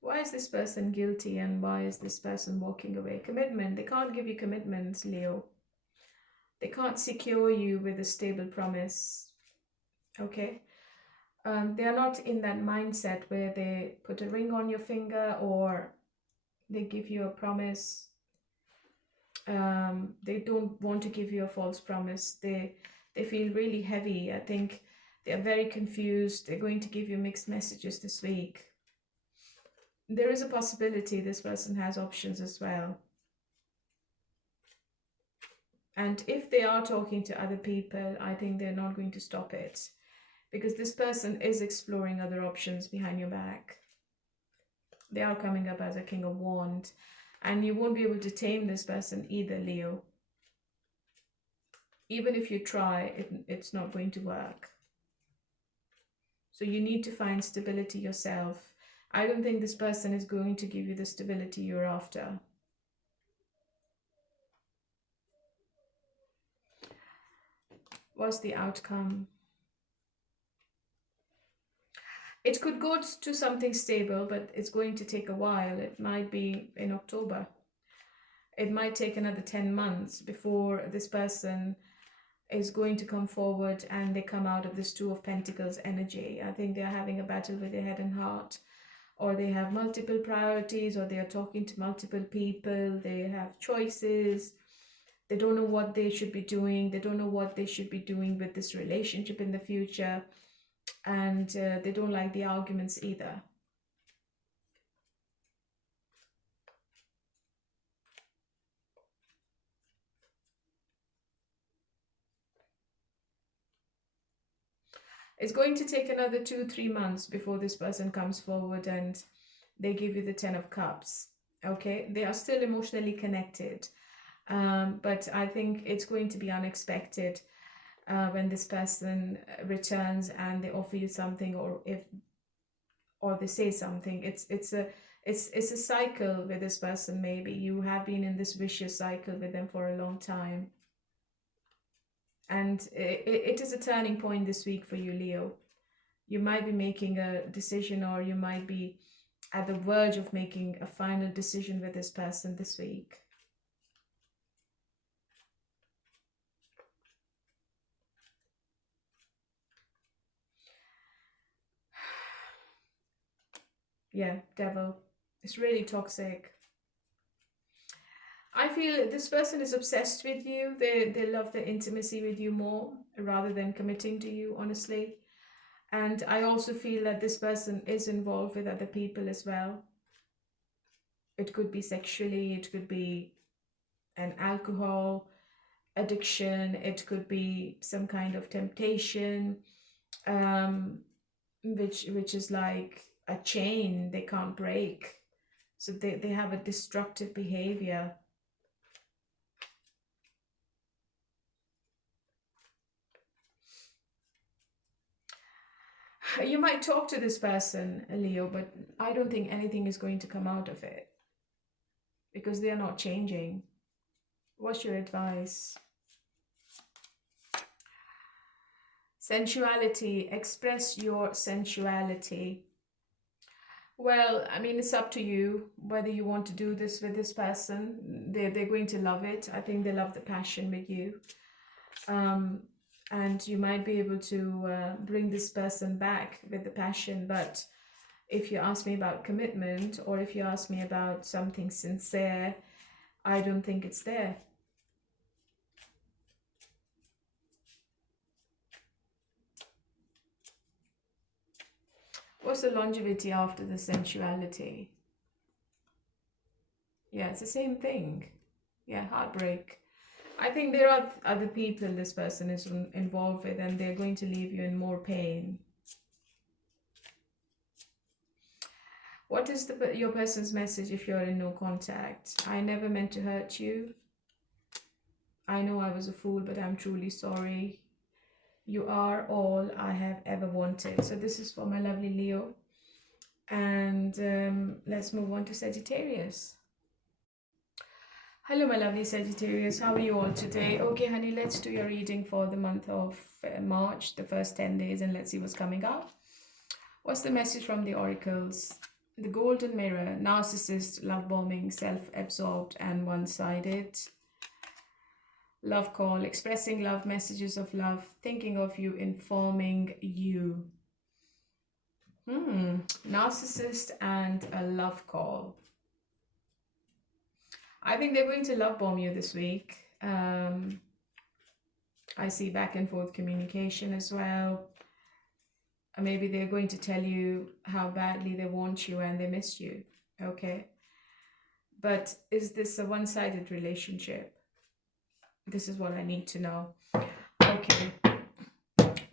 Why is this person guilty and why is this person walking away? Commitment. They can't give you commitments, Leo. They can't secure you with a stable promise. Okay? They are not in that mindset where they put a ring on your finger or they give you a promise. They don't want to give you a false promise. They feel really heavy. I think they're very confused. They're going to give you mixed messages this week. There is a possibility this person has options as well. And if they are talking to other people, I think they're not going to stop it. Because this person is exploring other options behind your back. They are coming up as a King of Wands. And you won't be able to tame this person either, Leo. Even if you try, it's not going to work. So you need to find stability yourself. I don't think this person is going to give you the stability you're after. What's the outcome? It could go to something stable, but it's going to take a while. It might be in October. It might take another 10 months before this person is going to come forward and they come out of this Two of Pentacles energy. I think they're having a battle with their head and heart, or they have multiple priorities, or they are talking to multiple people. They have choices. They don't know what they should be doing. They don't know what they should be doing with this relationship in the future. And they don't like the arguments either. It's going to take another 2-3 months before this person comes forward and they give you the 10 of Cups. Okay, they are still emotionally connected, but I think it's going to be unexpected when this person returns and they offer you something, or they say something. It's a cycle with this person. Maybe you have been in this vicious cycle with them for a long time. And it is a turning point this week for you, Leo. You might be making a decision, or you might be at the verge of making a final decision with this person this week. Yeah, Devil. It's really toxic. I feel this person is obsessed with you. They love the intimacy with you more rather than committing to you, honestly. And I also feel that this person is involved with other people as well. It could be sexually, it could be an alcohol, addiction, it could be some kind of temptation, um, which is like a chain they can't break. So they have a destructive behavior. You might talk to this person, Leo, but I don't think anything is going to come out of it because they are not changing. What's your advice? Sensuality. Express your sensuality. Well, I mean, it's up to you whether you want to do this with this person. They're going to love it. I think they love the passion with you. And you might be able to bring this person back with the passion. But if you ask me about commitment, or if you ask me about something sincere, I don't think it's there. What's the longevity after the sensuality? Yeah, it's the same thing. Yeah, heartbreak. I think there are other people this person is involved with, and they're going to leave you in more pain. What is your person's message if you're in no contact? I never meant to hurt you. I know I was a fool, but I'm truly sorry. You are all I have ever wanted. So this is for my lovely Leo. And let's move on to Sagittarius. Hello, my lovely Sagittarius. How are you all today? Okay, honey, let's do your reading for the month of March, the first 10 days, and let's see what's coming up. What's the message from the oracles? The golden mirror, narcissist, love bombing, self-absorbed and one-sided. Love call, expressing love, messages of love, thinking of you, informing you. Narcissist and a love call. I think they're going to love bomb you this week. I see back and forth communication as well. Maybe they're going to tell you how badly they want you and they miss you. Okay. But is this a one-sided relationship? This is what I need to know. Okay.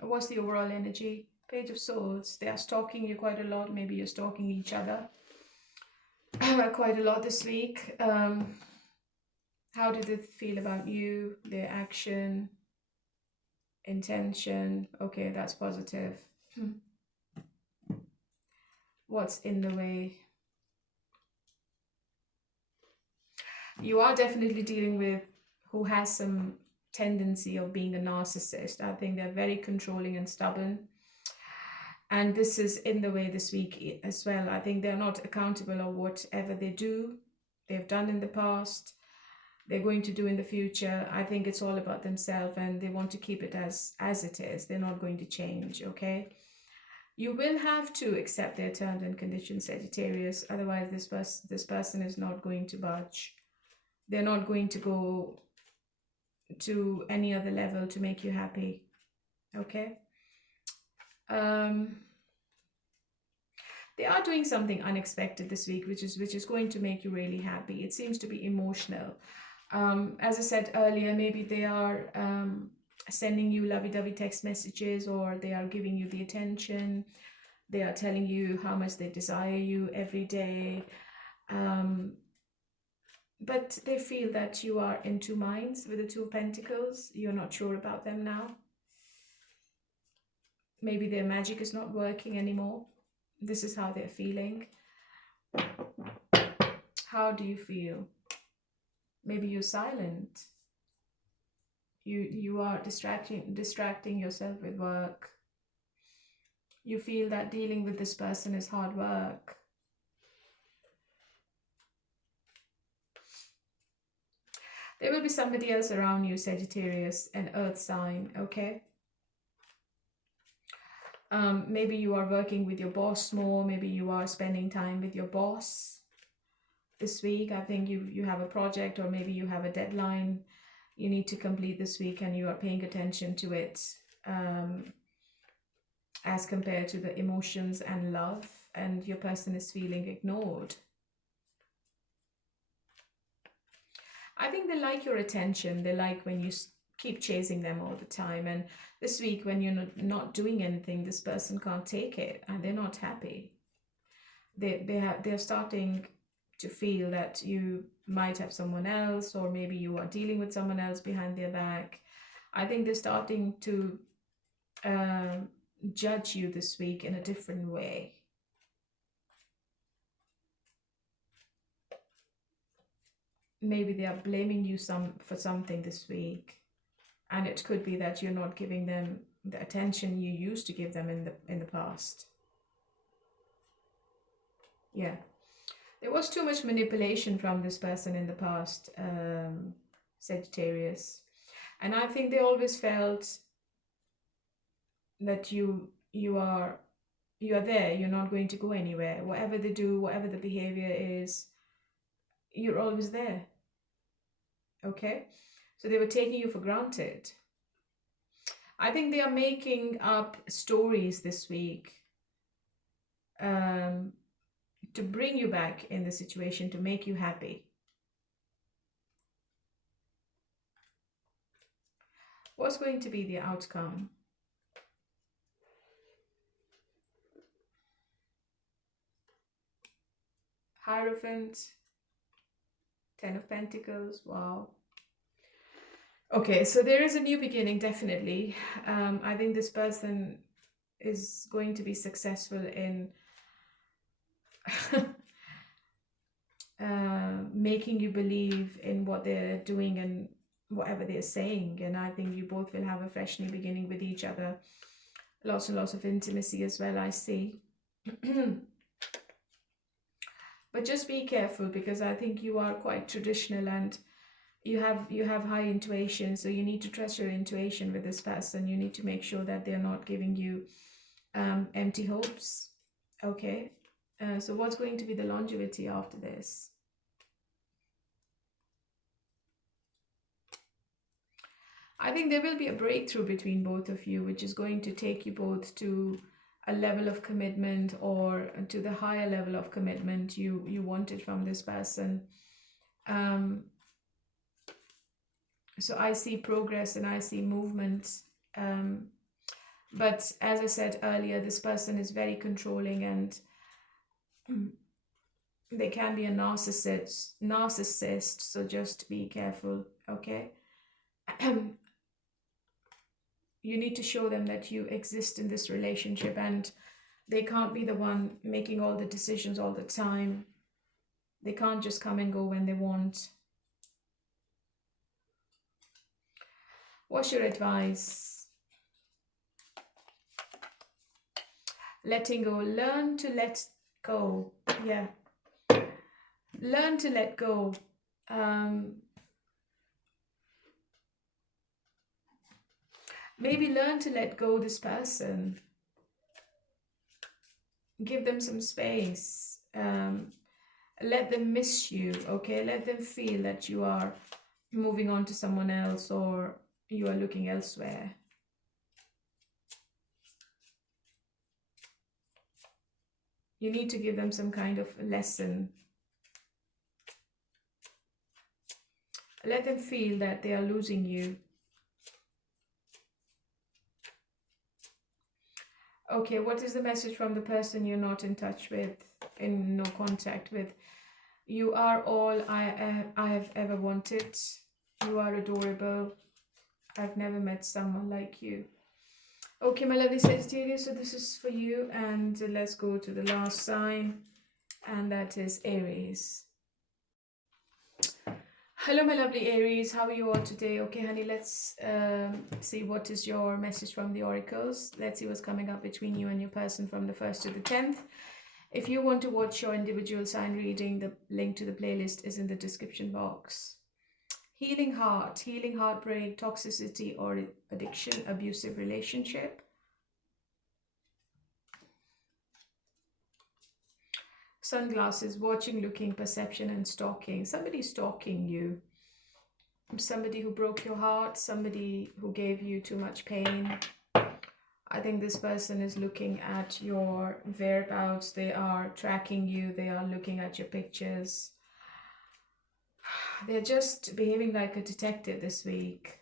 What's the overall energy? Page of Swords. They are stalking you quite a lot. Maybe you're stalking each other quite a lot this week. How do they feel about you? Their action, intention. Okay, that's positive. What's in the way? You are definitely dealing with who has some tendency of being a narcissist. I think they're very controlling and stubborn. And this is in the way this week as well. I think they're not accountable of whatever they do, they've done in the past, they're going to do in the future. I think it's all about themselves, and they want to keep it as it is. They're not going to change, okay? You will have to accept their terms and conditions, Sagittarius. Otherwise, this person is not going to budge. They're not going to go to any other level to make you happy, okay? They are doing something unexpected this week, which is going to make you really happy. It seems to be emotional. As I said earlier, maybe they are sending you lovey-dovey text messages, or they are giving you the attention. They are telling you how much they desire you every day. But they feel that you are in two minds with the Two of Pentacles. You're not sure about them now. Maybe their magic is not working anymore. This is how they're feeling. How do you feel? Maybe you're silent. You are distracting yourself with work. You feel that dealing with this person is hard work. There will be somebody else around you, Sagittarius, an earth sign, okay? Maybe you are working with your boss more. Maybe you are spending time with your boss this week. I think you have a project, or maybe you have a deadline you need to complete this week, and you are paying attention to it as compared to the emotions and love, and your person is feeling ignored. I think they like your attention. They like when keep chasing them all the time. And this week, when you're not doing anything, this person can't take it and they're not happy. They're starting to feel that you might have someone else, or maybe you are dealing with someone else behind their back. I think they're starting to judge you this week in a different way. Maybe they are blaming you for something this week, and it could be that you're not giving them the attention you used to give them in the past. Yeah, there was too much manipulation from this person in the past, Sagittarius, and I think they always felt that you are there. You're not going to go anywhere. Whatever they do, whatever the behavior is, you're always there. Okay, so they were taking you for granted. I think they are making up stories this week to bring you back in the situation, to make you happy. What's going to be the outcome? Hierophant, 10 of Pentacles, wow. Okay, so there is a new beginning, definitely. I think this person is going to be successful in making you believe in what they're doing and whatever they're saying. And I think you both will have a fresh new beginning with each other. Lots and lots of intimacy as well, I see. But just be careful, because I think you are quite traditional and you have high intuition, so you need to trust your intuition with this person. You need to make sure that they're not giving you empty hopes. Okay, so what's going to be the longevity after this? I think there will be a breakthrough between both of you, which is going to take you both to a level of commitment, or to the higher level of commitment you wanted from this person. So I see progress and I see movement. But as I said earlier, this person is very controlling, and they can be a narcissist, so just be careful, okay? You need to show them that you exist in this relationship, and they can't be the one making all the decisions all the time. They can't just come and go when they want. What's your advice? Letting go. Learn to let go. Yeah. Learn to let go. Maybe learn to let go this person. Give them some space. Let them miss you, okay? Let them feel that you are moving on to someone else, or you are looking elsewhere. You need to give them some kind of lesson. Let them feel that they are losing you. Okay, what is the message from the person you're not in touch with, in no contact with? You are all I have ever wanted. You are adorable. I've never met someone like you. Okay, my lovely Sagittarius, so this is for you. And let's go to the last sign, and that is Aries. Hello, my lovely Aries. How are you all today? Okay, honey, let's see what is your message from the oracles. Let's see what's coming up between you and your person from the 1st to the 10th. If you want to watch your individual sign reading, the link to the playlist is in the description box. Healing heart, healing heartbreak, toxicity or addiction, abusive relationship. Sunglasses, watching, looking, perception and stalking. Somebody stalking you. Somebody who broke your heart. Somebody who gave you too much pain. I think this person is looking at your whereabouts. They are tracking you. They are looking at your pictures. They're just behaving like a detective this week.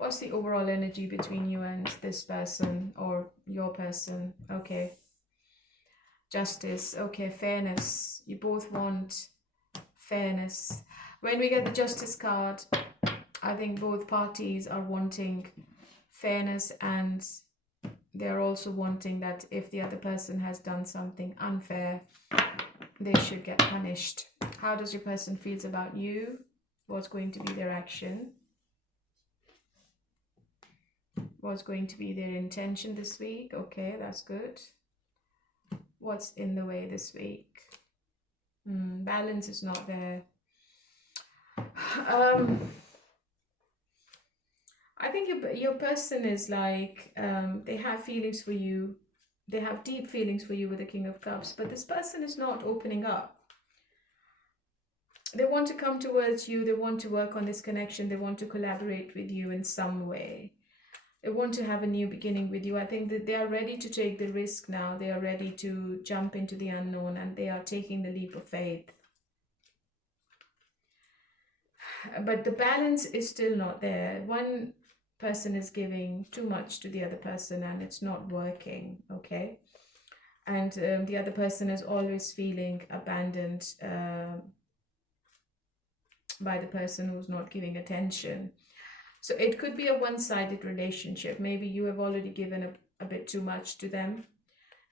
What's the overall energy between you and this person or your person? Okay. Justice. Okay. Fairness. You both want fairness. When we get the Justice card, I think both parties are wanting fairness, and they're also wanting that if the other person has done something unfair, they should get punished. How does your person feels about you? What's going to be their action? What's going to be their intention this week? Okay, that's good. What's in the way this week? Balance is not there. I think your person is like, they have feelings for you. They have deep feelings for you with the King of Cups, but this person is not opening up. They want to come towards you. They want to work on this connection. They want to collaborate with you in some way. They want to have a new beginning with you. I think that they are ready to take the risk now. They are ready to jump into the unknown, and they are taking the leap of faith. But the balance is still not there. One person is giving too much to the other person, and it's not working, okay? And the other person is always feeling abandoned by the person who's not giving attention. So it could be a one-sided relationship. Maybe you have already given a bit too much to them.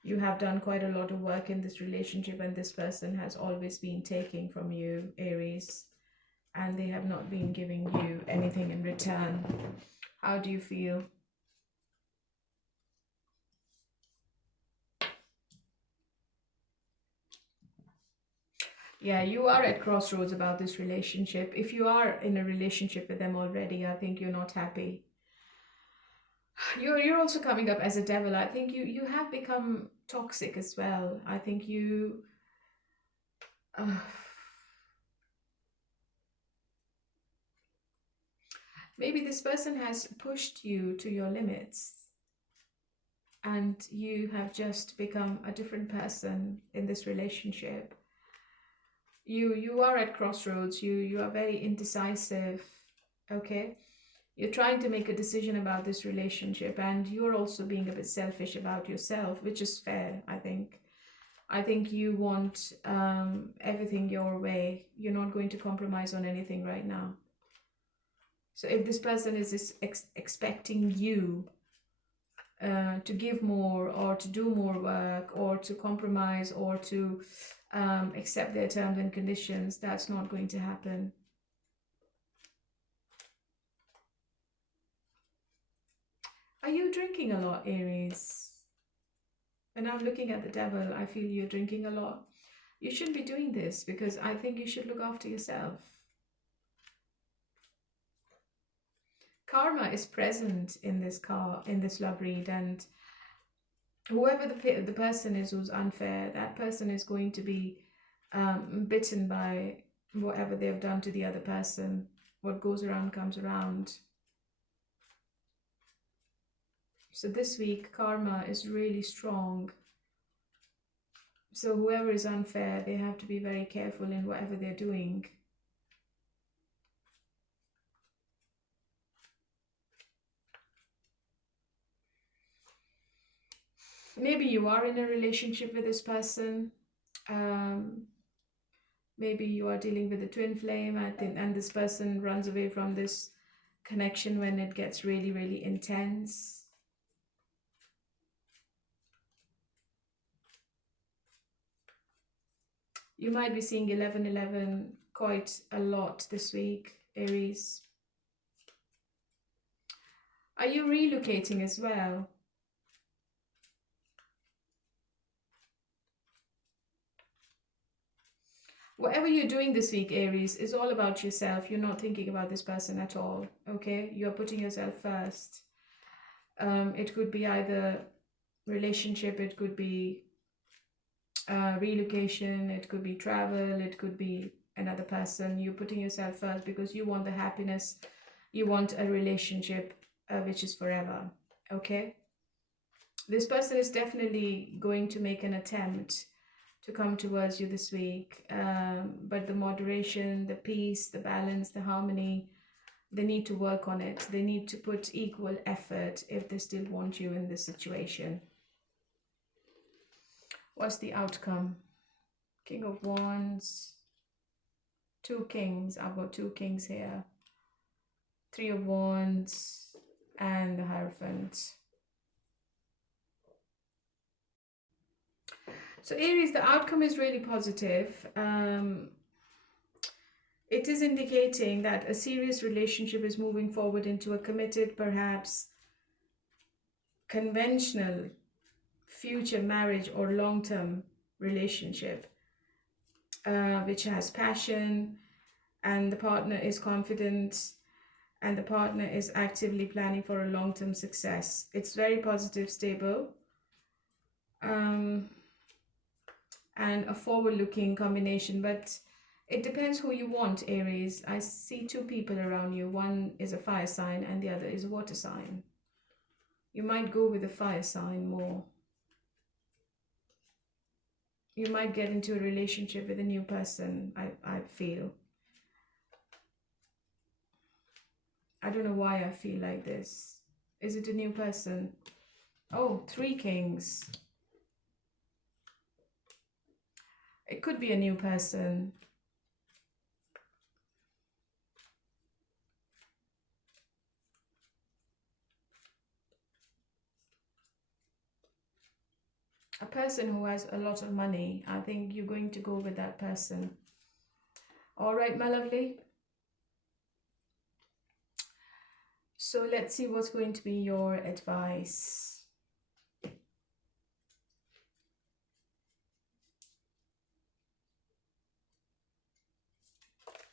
You have done quite a lot of work in this relationship, and this person has always been taking from you, Aries, and they have not been giving you anything in return. How do you feel? Yeah, you are at crossroads about this relationship. If you are in a relationship with them already, I think you're not happy. You're also coming up as a devil. I think you have become toxic as well. I think you... maybe this person has pushed you to your limits, and you have just become a different person in this relationship. You are at crossroads. You are very indecisive, okay? You're trying to make a decision about this relationship, and you're also being a bit selfish about yourself, which is fair, I think. I think you want everything your way. You're not going to compromise on anything right now. So if this person is expecting you to give more, or to do more work, or to compromise, or to accept their terms and conditions, that's not going to happen. Are you drinking a lot, Aries? When I'm looking at the devil, I feel you're drinking a lot. You shouldn't be doing this, because I think you should look after yourself. Karma is present in this love read, and whoever the person is who's unfair, that person is going to be bitten by whatever they've done to the other person. What goes around comes around. So this week, karma is really strong. So whoever is unfair, they have to be very careful in whatever they're doing. Maybe you are in a relationship with this person. Maybe you are dealing with a twin flame, I think, and this person runs away from this connection when it gets really, really intense. You might be seeing 1111 quite a lot this week, Aries. Are you relocating as well? Whatever you're doing this week, Aries, is all about yourself. You're not thinking about this person at all, okay? You're putting yourself first. It could be either relationship, it could be relocation, it could be travel, it could be another person. You're putting yourself first because you want the happiness. You want a relationship which is forever, okay? This person is definitely going to make an attempt to come towards you this week, but the moderation, the peace, the balance, the harmony, They need to work on it. They need to put equal effort if they still want you in this situation. What's the outcome? King of Wands, 2 kings. I've got 2 kings here. 3 of Wands and the Hierophant. So Aries, the outcome is really positive. It is indicating that a serious relationship is moving forward into a committed, perhaps conventional future marriage or long-term relationship, which has passion, and the partner is confident, and the partner is actively planning for a long-term success. It's very positive, stable, and a forward-looking combination, but it depends who you want, Aries. I see 2 people around you. One is a fire sign and the other is a water sign. You might go with the fire sign more. You might get into a relationship with a new person, I feel. I don't know why I feel like this. Is it a new person? Oh, 3 kings. It could be a new person. A person who has a lot of money. I think you're going to go with that person. All right, my lovely. So let's see what's going to be your advice.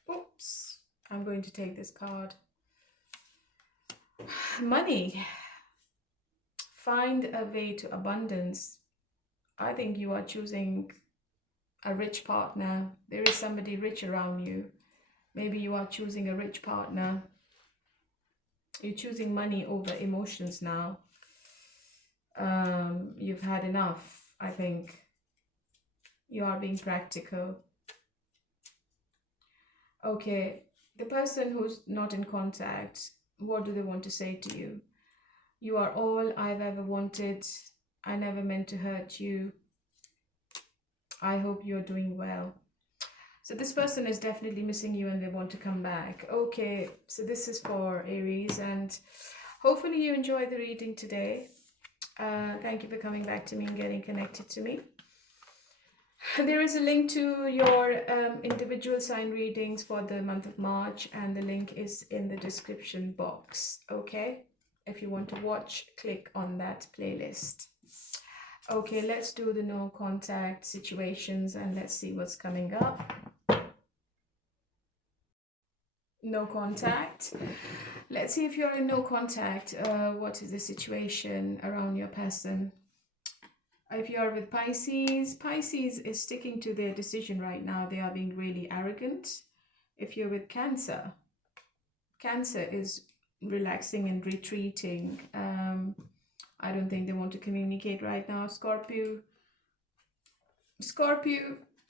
Oops, I'm going to take this card. Money. Find a way to abundance. I think you are choosing a rich partner. There is somebody rich around you. Maybe you are choosing a rich partner. You're choosing money over emotions now. You've had enough, I think. You are being practical. Okay, the person who's not in contact, what do they want to say to you? You are all I've ever wanted. I never meant to hurt you. I hope you're doing well. So this person is definitely missing you and they want to come back. Okay, so this is for Aries, and hopefully you enjoyed the reading today. Thank you for coming back to me and getting connected to me. There is a link to your individual sign readings for the month of March, and the link is in the description box. Okay, if you want to watch, click on that playlist. Okay, let's do the no contact situations and let's see what's coming up. No contact. Let's see if you're in no contact. What is the situation around your person? If you are with Pisces, Pisces is sticking to their decision right now. They are being really arrogant. If you're with Cancer, Cancer is relaxing and retreating. I don't think they want to communicate right now. Scorpio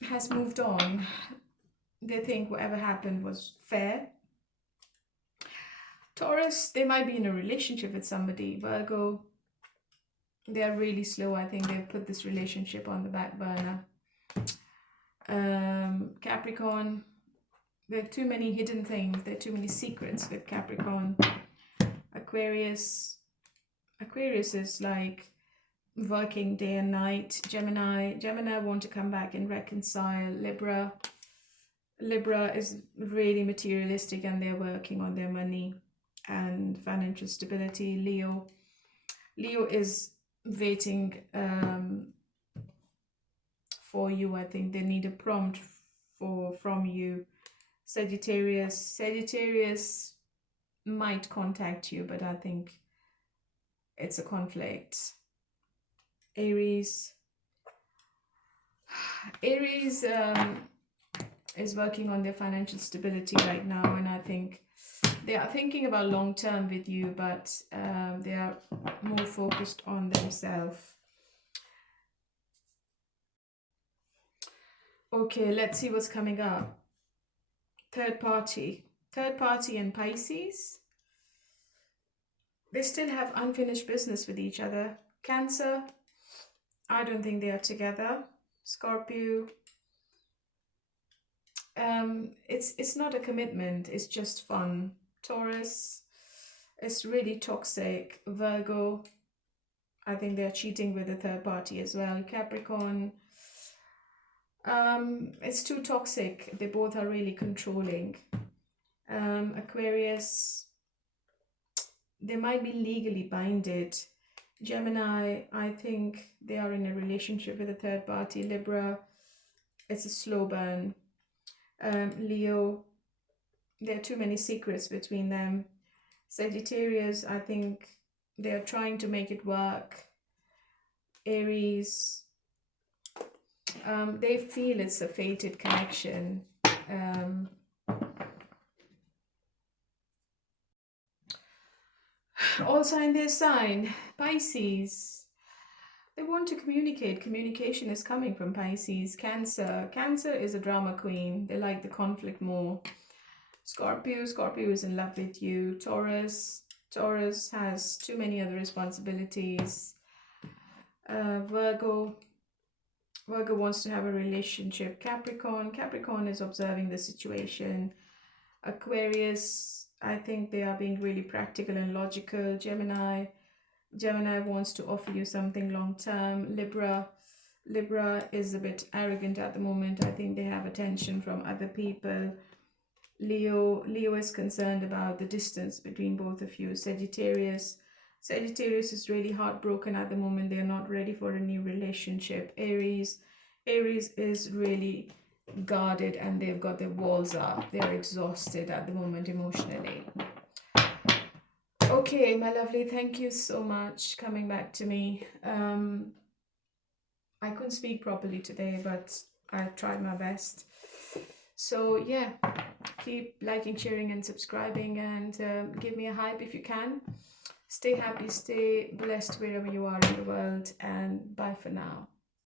has moved on. They think whatever happened was fair. Taurus, they might be in a relationship with somebody. Virgo, they are really slow. I think they've put this relationship on the back burner. Capricorn, there are too many hidden things. There are too many secrets with Capricorn. Aquarius is like working day and night. Gemini want to come back and reconcile. Libra is really materialistic and they're working on their money and financial stability. Leo is waiting for you. I think they need a prompt from you. Sagittarius might contact you, but I think it's a conflict. Aries is working on their financial stability right now, and I think they are thinking about long term with you, but they are more focused on themselves. Okay, let's see what's coming up. Third party Third party and Pisces. They still have unfinished business with each other. Cancer, I don't think they are together. Scorpio, it's not a commitment, it's just fun. Taurus, it's really toxic. Virgo, I think they're cheating with a third party as well. Capricorn, it's too toxic. They both are really controlling. Aquarius, they might be legally binded. Gemini, I think they are in a relationship with a third party. Libra, it's a slow burn. Leo, there are too many secrets between them. Sagittarius, I think they are trying to make it work. Aries, they feel it's a fated connection. Also in their sign, Pisces, they want to communicate. Communication is coming from Pisces. Cancer, Cancer is a drama queen. They like the conflict more. Scorpio, Scorpio is in love with you. Taurus, Taurus has too many other responsibilities. Virgo, Virgo wants to have a relationship. Capricorn, Capricorn is observing the situation. Aquarius, I think they are being really practical and logical. Gemini, Gemini wants to offer you something long term. Libra, Libra is a bit arrogant at the moment. I think they have attention from other people. Leo, Leo is concerned about the distance between both of you. Sagittarius, Sagittarius is really heartbroken at the moment. They are not ready for a new relationship. Aries, Aries is really guarded and they've got their walls up. They're exhausted at the moment emotionally. Okay, my lovely, thank you so much coming back to me. I couldn't speak properly today, but I tried my best. So yeah, keep liking, sharing and subscribing, and give me a hype if you can. Stay happy, stay blessed wherever you are in the world, and bye for now.